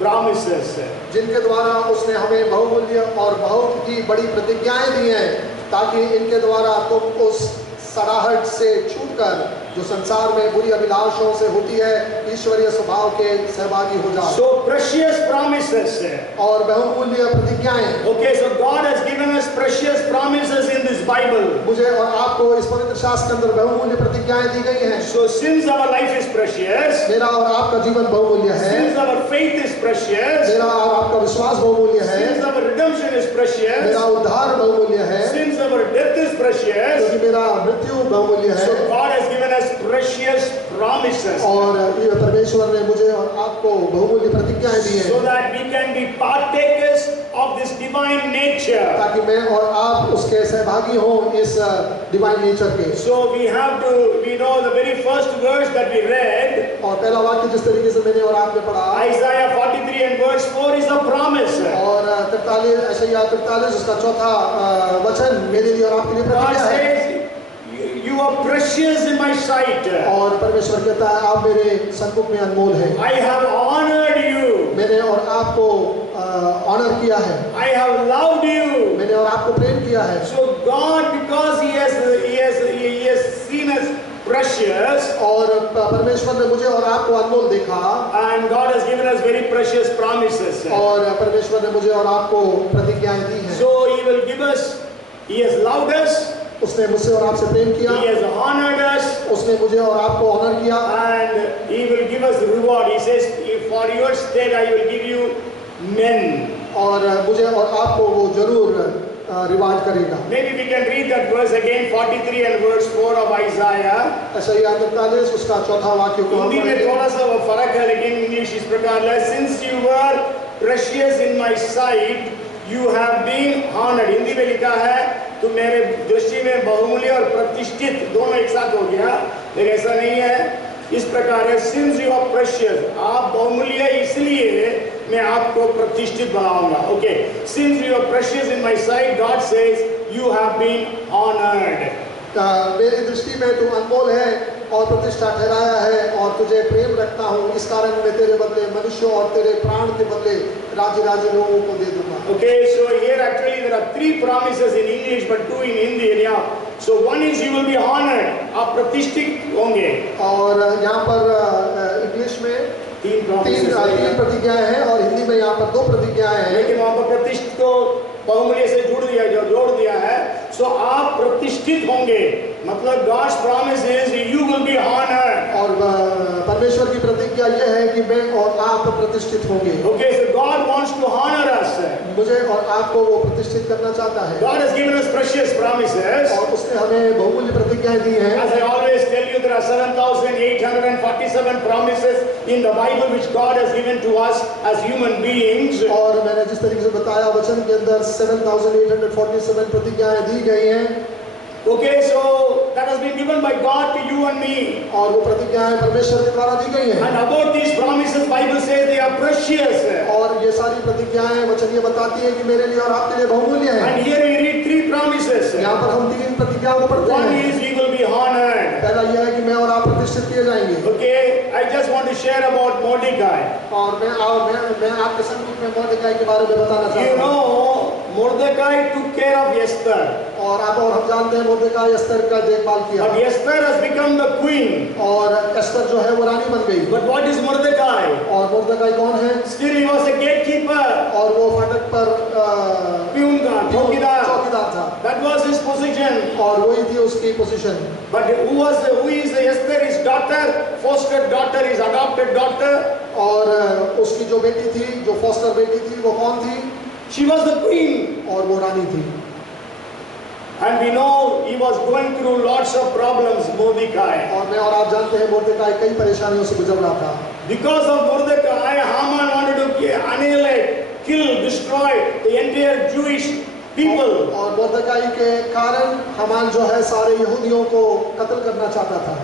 promises. जिनके द्वारा उसने हमें बहुमूल्य और बहुत ही बड़ी प्रतिज्ञाएं दी हैं ताकि इनके द्वारा तुम उस सराहट से छूटकर जो संसार में बुरी अभिलाषों से होती है ईश्वरीय स्वभाव के सहभागी हो जाओ। So precious promises. और बहुमूल्य प्रतिज्ञाएं। Okay, so God has given us precious promises in this Bible. मुझे और आपको इस पवित्र शास्त्र के अंदर बहुमूल्य प्रतिज्ञाएं दी गई हैं। So since our life is precious, मेरा और आपका जीवन बहुमूल्य है। since our faith is precious, मेरा और आपका विश्वास बहुमूल्य है। since our redemption is precious, मेरा उद्धार बहुमूल्य है। since our death is precious, क्योंकि मेरा मृत्यु बहुमूल्य है। so God has given us precious promises. और ये परमेश्वर ने मुझे और आपको बहुमूल्य प्रतिज्ञाएं दी हैं So that we can be partakers of this divine nature. ताकि मैं और आप उसके सहभागी हों इस डिवाइन नेचर के। So we know the very first verse that we read, और पहला वाक्य जिस तरीके से मैंने और आपने पढ़ा Isaiah 43 and verse 4 is a promise. और 43 उसका चौथा वचन मेरे लिए और आपके लिए God प्रतिज्ञा है। says, you are precious in my sight. और परमेश्वर कहता है आप मेरे सन्मुख में अनमोल हैं। I have honored you. मैंने और आपको ऑनर किया है। I have loved you. मैंने और आपको प्रेम किया है। So God, because He has seen us precious, और परमेश्वर ने मुझे और आपको अनमोल देखा, and God has given us very precious promises. और परमेश्वर ने मुझे और आपको प्रतिज्ञाएं दी हैं। So He will give us, He has loved us, उसने मुझसे और आपसे प्रेम किया, He has honored us, उसने मुझे और आपको ऑनर किया, and He will give us reward. He says, for your sake I will give you men. और मुझे और आपको वो जरूर रिवार्ड करेगा। Maybe we can read that verse again, 43 and verse 4 of Isaiah. यशायाह 43 उसका चौथा वाक्य को हम हिंदी में पढ़ेंगे। थोड़ा सा वो फर्क है, लेकिन इंग्लिश इस प्रकार है, since you were precious in my sight, you have been honored. Hindi में लिखा है, तुम मेरे दृष्टि में बहुमूल्य और प्रतिष्ठित, दोनों एक साथ हो गया, लेकिन ऐसा नहीं है। इस प्रकार है, since you are precious, आप बहुमूल्य इसलिए मैं आपको प्रतिष्ठित बनाऊंगा। Okay, since you are precious in my sight, God says, you have been honored. मेरी दृष्टि में तू अनमोल है और प्रतिष्ठा ठहराया है, और तुझे प्रेम रखता हूँ, इस कारण मैं तेरे बदले मनुष्य और तेरे प्राण के बदले राज्य राज्य लोगों को दे दूंगा। Okay, so here actually there are 3 promises in English but 2 in Hindi. Yeah. So one is you will be honored, आप प्रतिष्ठित होंगे। और यहाँ पर इंग्लिश में 3 promises तीन प्रतिज्ञाएं हैं, और हिंदी में यहाँ पर 2 प्रतिज्ञाएं हैं। लेकिन वहाँ पर प्रतिष्ठित को बहुमूल्य से जोड़ दिया है। सो आप प्रतिष्ठित होंगे, मतलब God's promise is you will be honored. और परमेश्वर की प्रतिज्ञा यह है कि मैं और आप प्रतिष्ठित होंगे। Okay, so God wants to honor us. मुझे और आपको वो प्रतिष्ठित करना चाहता है, God has given us precious promises. और उसने हमें बहुमूल्य प्रतिज्ञाएं दी हैं। As I always tell you, there are 7,847 promises in the Bible which God has given to us as human beings. और मैंने जिस तरीके से बताया, वचन के अंदर 7,847 प्रतिज्ञाएं दी गई हैं। Okay, so that has been given by God to you and me. और वो प्रतिज्ञाएं परमेश्वर के द्वारा दी गई हैं। And about these promises, Bible says they are precious. और ये सारी प्रतिज्ञाएं वचन ये बताती है कि मेरे लिए और आपके लिए बहुमूल्य हैं। And here we read 3 promises. यहाँ पर हम 3 प्रतिज्ञाओं को पढ़ते One हैं। is we will be honored. पहला यह है कि मैं और आप प्रतिष्ठित किए जाएंगे। Okay, I just want to share about Mordecai. और मैं आपके संगीत में मोर्देकाई के बारे में बताना You चाहता हूँ। know, Mordecai took care of Esther. और आप और हम जानते हैं मोर्देकाई एस्तर का देखभाल किया, But Esther has become the queen. और एस्तर जो है वो रानी बन गई। But what is Mordecai? और मोर्देकाई कौन है? Still he was a gatekeeper. और वो फाटक पर Peon का, चौकीदार. चौकीदार था, That was his position. और वही थी उसकी position. But who is Esther? His daughter, foster daughter, his adopted daughter. और उसकी जो बेटी थी, जो फॉस्टर बेटी थी, वो कौन थी? She was the queen. और वो रानी थी। And we know he was going through lots of problems, Mordecai. और मैं और आप जानते हैं मोर्देकाई कई परेशानियों से गुजर रहा था। Because of Mordecai, Haman wanted to annihilate, kill, destroy the entire Jewish people. और मोर्देकाई के कारण हामान जो है सारे यहूदियों को कत्ल करना चाहता था।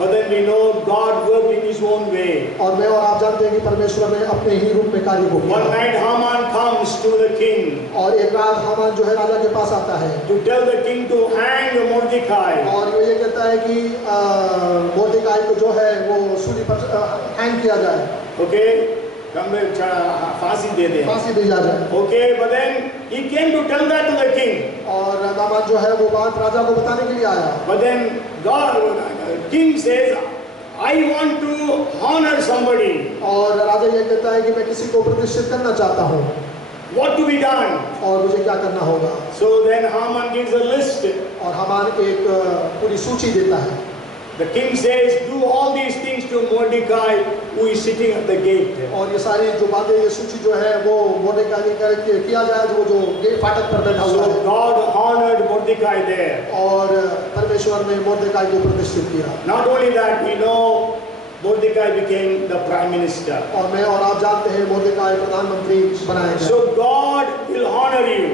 But then we know God worked in his own way. और मैं और आप जानते हैं कि परमेश्वर ने अपने ही रूप में कार्य को One किया। night Haman comes to the king और एक रात हामान जो है राजा के पास आता है, to tell the king to hang Mordecai. और वो ये कहता है कि मोर्देकाई को जो है वो सूली पर हैंग किया जाए, Okay? फांसी दे दे. फांसी दी जा जाए। Okay, but then he came to tell that to the king. और हामान जो है वो बात राजा को बताने के लिए आया। But then king says, I want to honor somebody. और राजा ये कहता है कि मैं किसी को प्रतिष्ठित करना चाहता हूँ, What to be done? और मुझे क्या करना होगा। So then Haman gives a list. और हामान एक पूरी सूची देता है। The king says, do all these things to Mordecai who is sitting at the gate. और ये सारी जो बातें, ये सूची जो है वो मोर्देकाई करके किया जाए, जो गेट फाटक पर बैठा हुआ So है। God honored Mordecai there. और परमेश्वर ने मोर्देकाई को प्रतिष्ठित किया। Not only that, we know Mordecai became the prime minister. और मैं और आप जानते हैं मोर्देकाई प्रधानमंत्री बनाया गया। So God will honor you.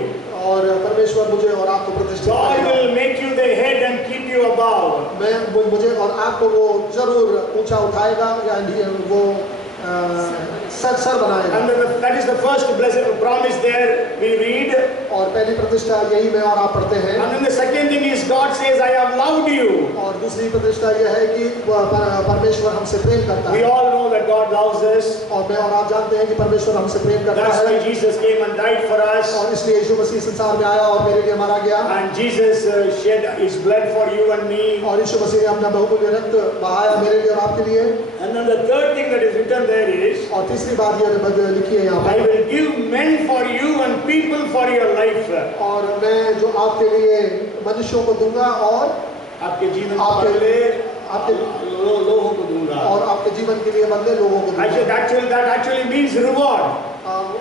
और परमेश्वर मुझे और आपको प्रतिष्ठित God करेगा। will make you the head and keep you above. मुझे और आपको वो जरूर ऊंचा उठाएगा, या वो सर बनाएगा। And that is the first blessed promise there we read. और पहली प्रतिष्ठा यही मैं और आप पढ़ते हैं। And then the second thing is God says, I have loved you. और दूसरी प्रतिष्ठा यह है कि परमेश्वर हमसे प्रेम करता We है। all know that God loves us. और मैं और आप जानते हैं कि परमेश्वर हमसे प्रेम करता That's है। why Jesus came and died for us. और इसलिए यीशु मसीह संसार में आया और मेरे लिए मारा गया। And Jesus shed his blood for you and me. और यीशु मसीह ने अपना बहुमूल्य रक्त बहाया मेरे लिए और आपके लिए। And then the third thing that is written there is, और तीसरी बात ये लिखी है यहाँ I पर, will give men for you and people for your life. और मैं जो आपके लिए मनुष्यों को दूंगा और आपके जीवन आपके के लिए आपके लोगों को दूंगा। और आपके जीवन के लिए बदले लोगों को दूंगा। That actually means reward.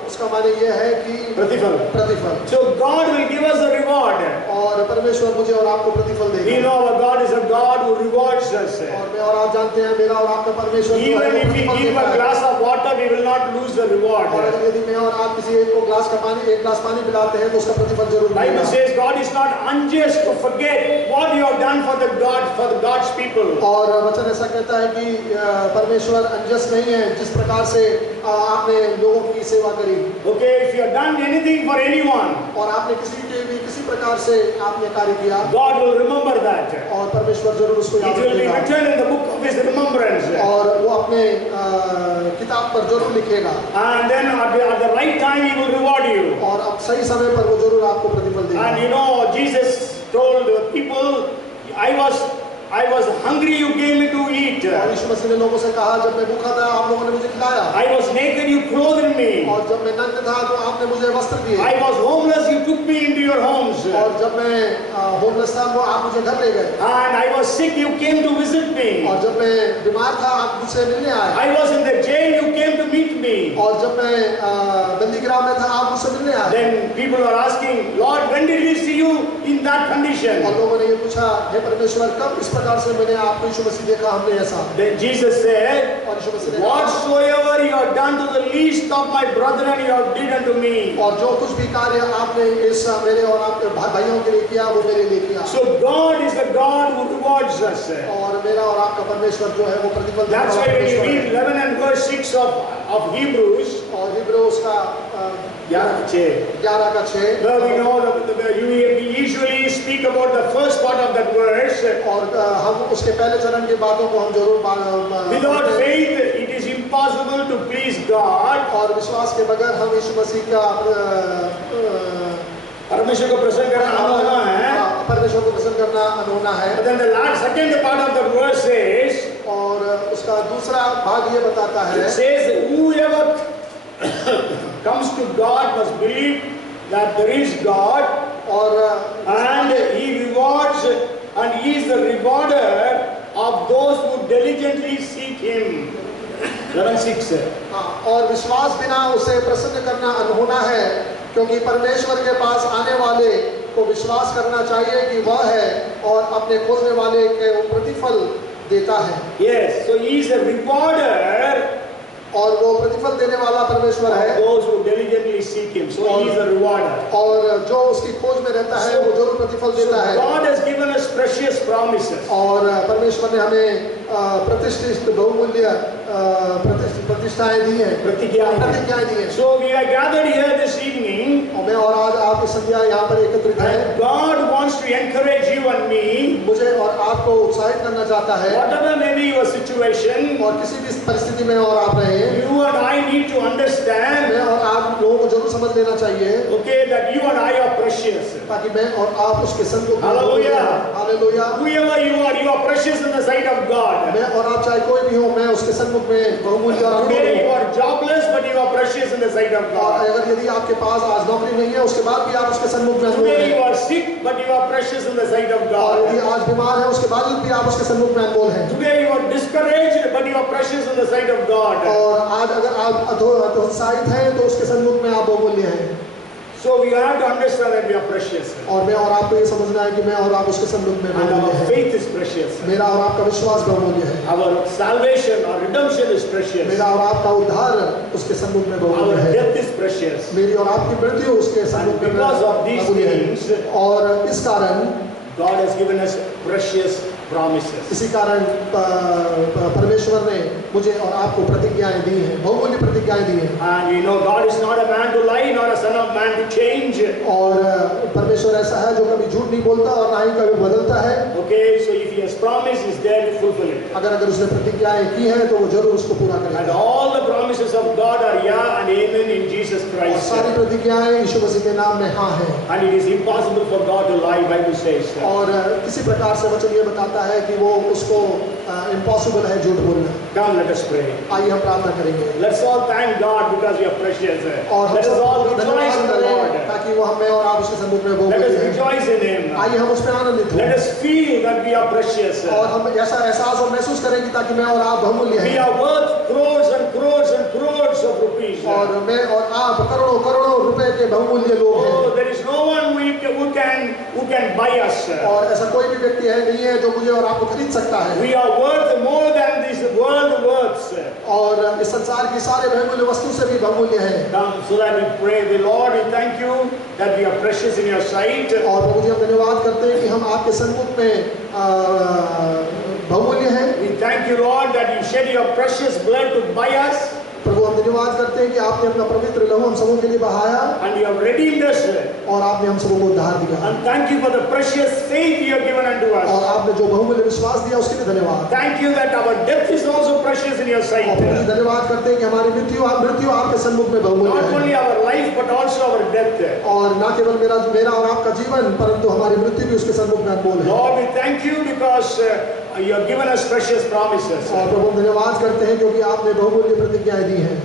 उसका माने ये है कि प्रतिफल। प्रतिफल। So God will give us a reward. और परमेश्वर मुझे और आपको प्रतिफल देगा। We know our God is a God who rewards us. और मैं और आप जानते हैं मेरा और आपका परमेश्वर जो है Even वो if we प्रतिफल give देता a है। glass of water, we will not lose the reward. और अगर यदि मैं और आप किसी एक को एक ग्लास पानी पिलाते हैं तो उसका प्रतिफल जरूर Bible मिलेगा। says God is not unjust to forget what you have done for God's people. और वचन ऐसा कहता है कि परमेश्वर अनजस्ट नहीं है जिस प्रकार से आपने लोगों की सेवा करी। Okay, if you have done anything for anyone, और आपने किसी प्रकार से आपने कार्य किया, God will remember that. और परमेश्वर जरूर उसको याद It will be रखेगा। written in the book of His remembrance. और वो अपने किताब पर जरूर लिखेगा। And then at the right time He will reward you. और अब सही समय पर वो जरूर आपको प्रतिफल देगा। And you know, Jesus told the people, I was hungry, you gave me to eat. और यीशु मसीह ने लोगों से कहा, जब मैं भूखा था आप लोगों ने मुझे खिलाया। I was naked, you clothed me. और जब मैं नंगे था तो आपने मुझे वस्त्र दिए। I was homeless, you took me into your homes. और जब मैं होमलेस था वो आप मुझे घर ले गए। And I was sick, you came to visit me. और जब मैं बीमार था आप मुझसे मिलने आए। I was in the jail, you came to meet me. और जब मैं बंदीगृह में था आप मुझसे मिलने आए। Then people are asking, Lord, when did we see you in that condition? और लोगों ने ये पूछा, हे परमेश्वर कब इस प्रकार से मैंने आपको यीशु मसीह देखा हमने ऐसा। Then Jesus said, और यीशु मसीह ने कहा, whatsoever you have done to the least of my brethren, you have done unto me. और जो कुछ भी कार्य आपने इस मेरे और आपके भाइयों के लिए किया वो मेरे लिए किया। So God is the God who rewards us. और मेरा और आपका परमेश्वर जो है वो प्रतिफल देने That's वाला why when you परमेश्वर read है। 11 and verse 6 of Hebrews, और हिब्रूस का 11 का 6, well, we know that we usually speak about the first part of that verse. और हम उसके पहले चरण की बातों को हम जरूर Without faith, it is impossible to please God. और विश्वास के बगैर हम यीशु मसीह का परमेश्वर को प्रसन्न करना अनहोना है। परमेश्वर को प्रसन्न करना अनहोना है। But then the second part of the verse says, और उसका दूसरा भाग ये बताता है, it says, whoever comes to God must believe that there is God, और and He rewards, and He is the rewarder of those who diligently seek Him. 11:6. और विश्वास बिना उसे प्रसन्न करना अनहोना है, क्योंकि परमेश्वर के पास आने वाले को विश्वास करना चाहिए कि वह है और अपने खोजने वाले के प्रतिफल देता है। Yes, so He is a rewarder और वो प्रतिफल देने वाला परमेश्वर है। those who diligently seek Him. So He is a rewarder. और जो उसकी खोज में रहता है वो जरूर प्रतिफल देता है। God has given us precious promises. और परमेश्वर ने हमें प्रतिष्ठित बहुमूल्य प्रतिष्ठाएं दी हैं, प्रतिज्ञाएं दी हैं। So we are gathered here this evening. और मैं और आज आपकी संध्या यहाँ पर एकत्रित है। And God wants to encourage you and me. मुझे और आपको उत्साहित करना चाहता है। Whatever may be your situation, और किसी भी परिस्थिति में और आप रहे, you and I need to understand. मैं और आप लोगों को जरूर समझ लेना चाहिए। Okay, that you and I are precious. ताकि मैं और आप उसके सन्मुख में Hallelujah. Hallelujah. Whoever you are precious in the sight of God. मैं और आप चाहे कोई भी हो, मैं उसके सन्मुख में बहुमूल्य और अनमोल Today you हूँ। are jobless, but you are precious in the sight of और God. अगर यदि आपके पास आज नौकरी नहीं है, उसके बाद भी आप उसके सन्मुख में अनमोल Today you हैं। are sick, but you are precious in the sight of और यदि God. आज बीमार है, उसके बावजूद भी आप उसके सन्मुख में अनमोल हैं। Today you are discouraged, but you are precious in the sight of God. और आज अगर आप हतोत्साहित हैं तो उसके सन्मुख में आप बहुमूल्य हैं। So we have to understand that we are precious. और मैं और आपको ये समझना है कि मैं और आप उसके सन्मुख में And बहुमूल्य our हैं। faith is precious. मेरा और आपका विश्वास बहुमूल्य है। Our salvation, our redemption is precious. मेरा और आपका उद्धार उसके सन्मुख में बहुमूल्य Our है। death is precious. मेरी और आपकी मृत्यु उसके सन्मुख में because of these बहुमूल्य है। things, और इस कारण God has given us precious promises. इसी कारण परमेश्वर ने मुझे और आपको प्रतिज्ञाएं दी हैं, बहुमूल्य प्रतिज्ञाएं दी हैं। And we know God is not a man to lie, nor a son of man to change. और परमेश्वर ऐसा है जो कभी झूठ नहीं बोलता और ना ही कभी बदलता है। Okay, so if he has promised, he's there to fulfill it. अगर उसने प्रतिज्ञाएं की हैं तो वो जरूर उसको पूरा And करेगा। all the promises of God are yeah and amen in Jesus और Christ. सारी प्रतिज्ञाएं यीशु मसीह के नाम में हाँ हैं। And it is impossible for God to lie, Bible says. और किसी प्रकार से वचन ये बताता है कि वो उसको इम्पॉसिबल है झूठ बोलना। Come, let us pray. आइए हम प्रार्थना करेंगे। Let's all thank God because we are precious. और हम Let us all सब rejoice in the Lord. ताकि वो हमें और आप उसके सन्मुख में Let us बहुमूल्य हैं। rejoice in Him. आइए हम उसमें आनंदित हों। Let us feel that we are precious. और हम ऐसा एहसास और महसूस करेंगे ताकि मैं और आप बहुमूल्य We हैं। are worth crores and crores and crores of rupees. और मैं और आप करोड़ों करोड़ों रुपए के बहुमूल्य लोग हैं। Oh, there is no one who can buy us. और ऐसा कोई भी व्यक्ति है नहीं है जो मुझे और आपको खरीद सकता है। We are worth more than this world worth. और इस संसार की सारे बहुमूल्य वस्तु से भी बहुमूल्य है। Come, so that we pray the Lord. We thank you that we are precious in your sight. और प्रभु जी हम धन्यवाद करते हैं कि हम आपके सन्मुख में बहुमूल्य हैं। We thank you, Lord, that you shed your precious blood to buy us. प्रभु हम धन्यवाद करते हैं कि आपने अपना पवित्र लहू हम सबों के लिए बहाया And you have redeemed us. और आपने हम सबों को उद्धार दिया। And thank you for the precious faith you have given unto और us. आपने जो बहुमूल्य विश्वास दिया उसके लिए धन्यवाद। Thank you that our death is also precious in your और sight. प्रभु जी धन्यवाद करते हैं कि हमारी मृत्यु आपके सन्मुख में बहुमूल्य Not है। only our life but also our death. और न केवल मेरा और आपका जीवन परंतु हमारी मृत्यु भी उसके सन्मुख में अनमोल है। Lord, we thank you because you have given us precious promises. और प्रभु हम धन्यवाद करते हैं क्योंकि आपने बहुमूल्य प्रतिज्ञाएं दी हैं।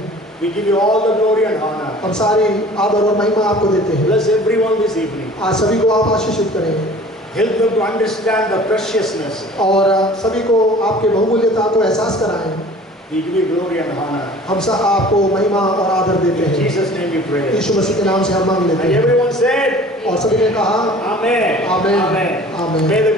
We give you all the glory and honor. हम सारी आदर और महिमा आपको देते हैं। Bless everyone this evening. आज सभी को आप आशीषित करें Help them to understand the preciousness. और सभी को आपके बहुमूल्यता को एहसास कराएं। We give you glory and honor. हम सब आपको महिमा और आदर देते In हैं। Jesus' name we pray. यीशु मसीह के नाम से हम मांग लेते And हैं। everyone said, और सभी ने कहा Amen. आमीन Amen. आमीन। May the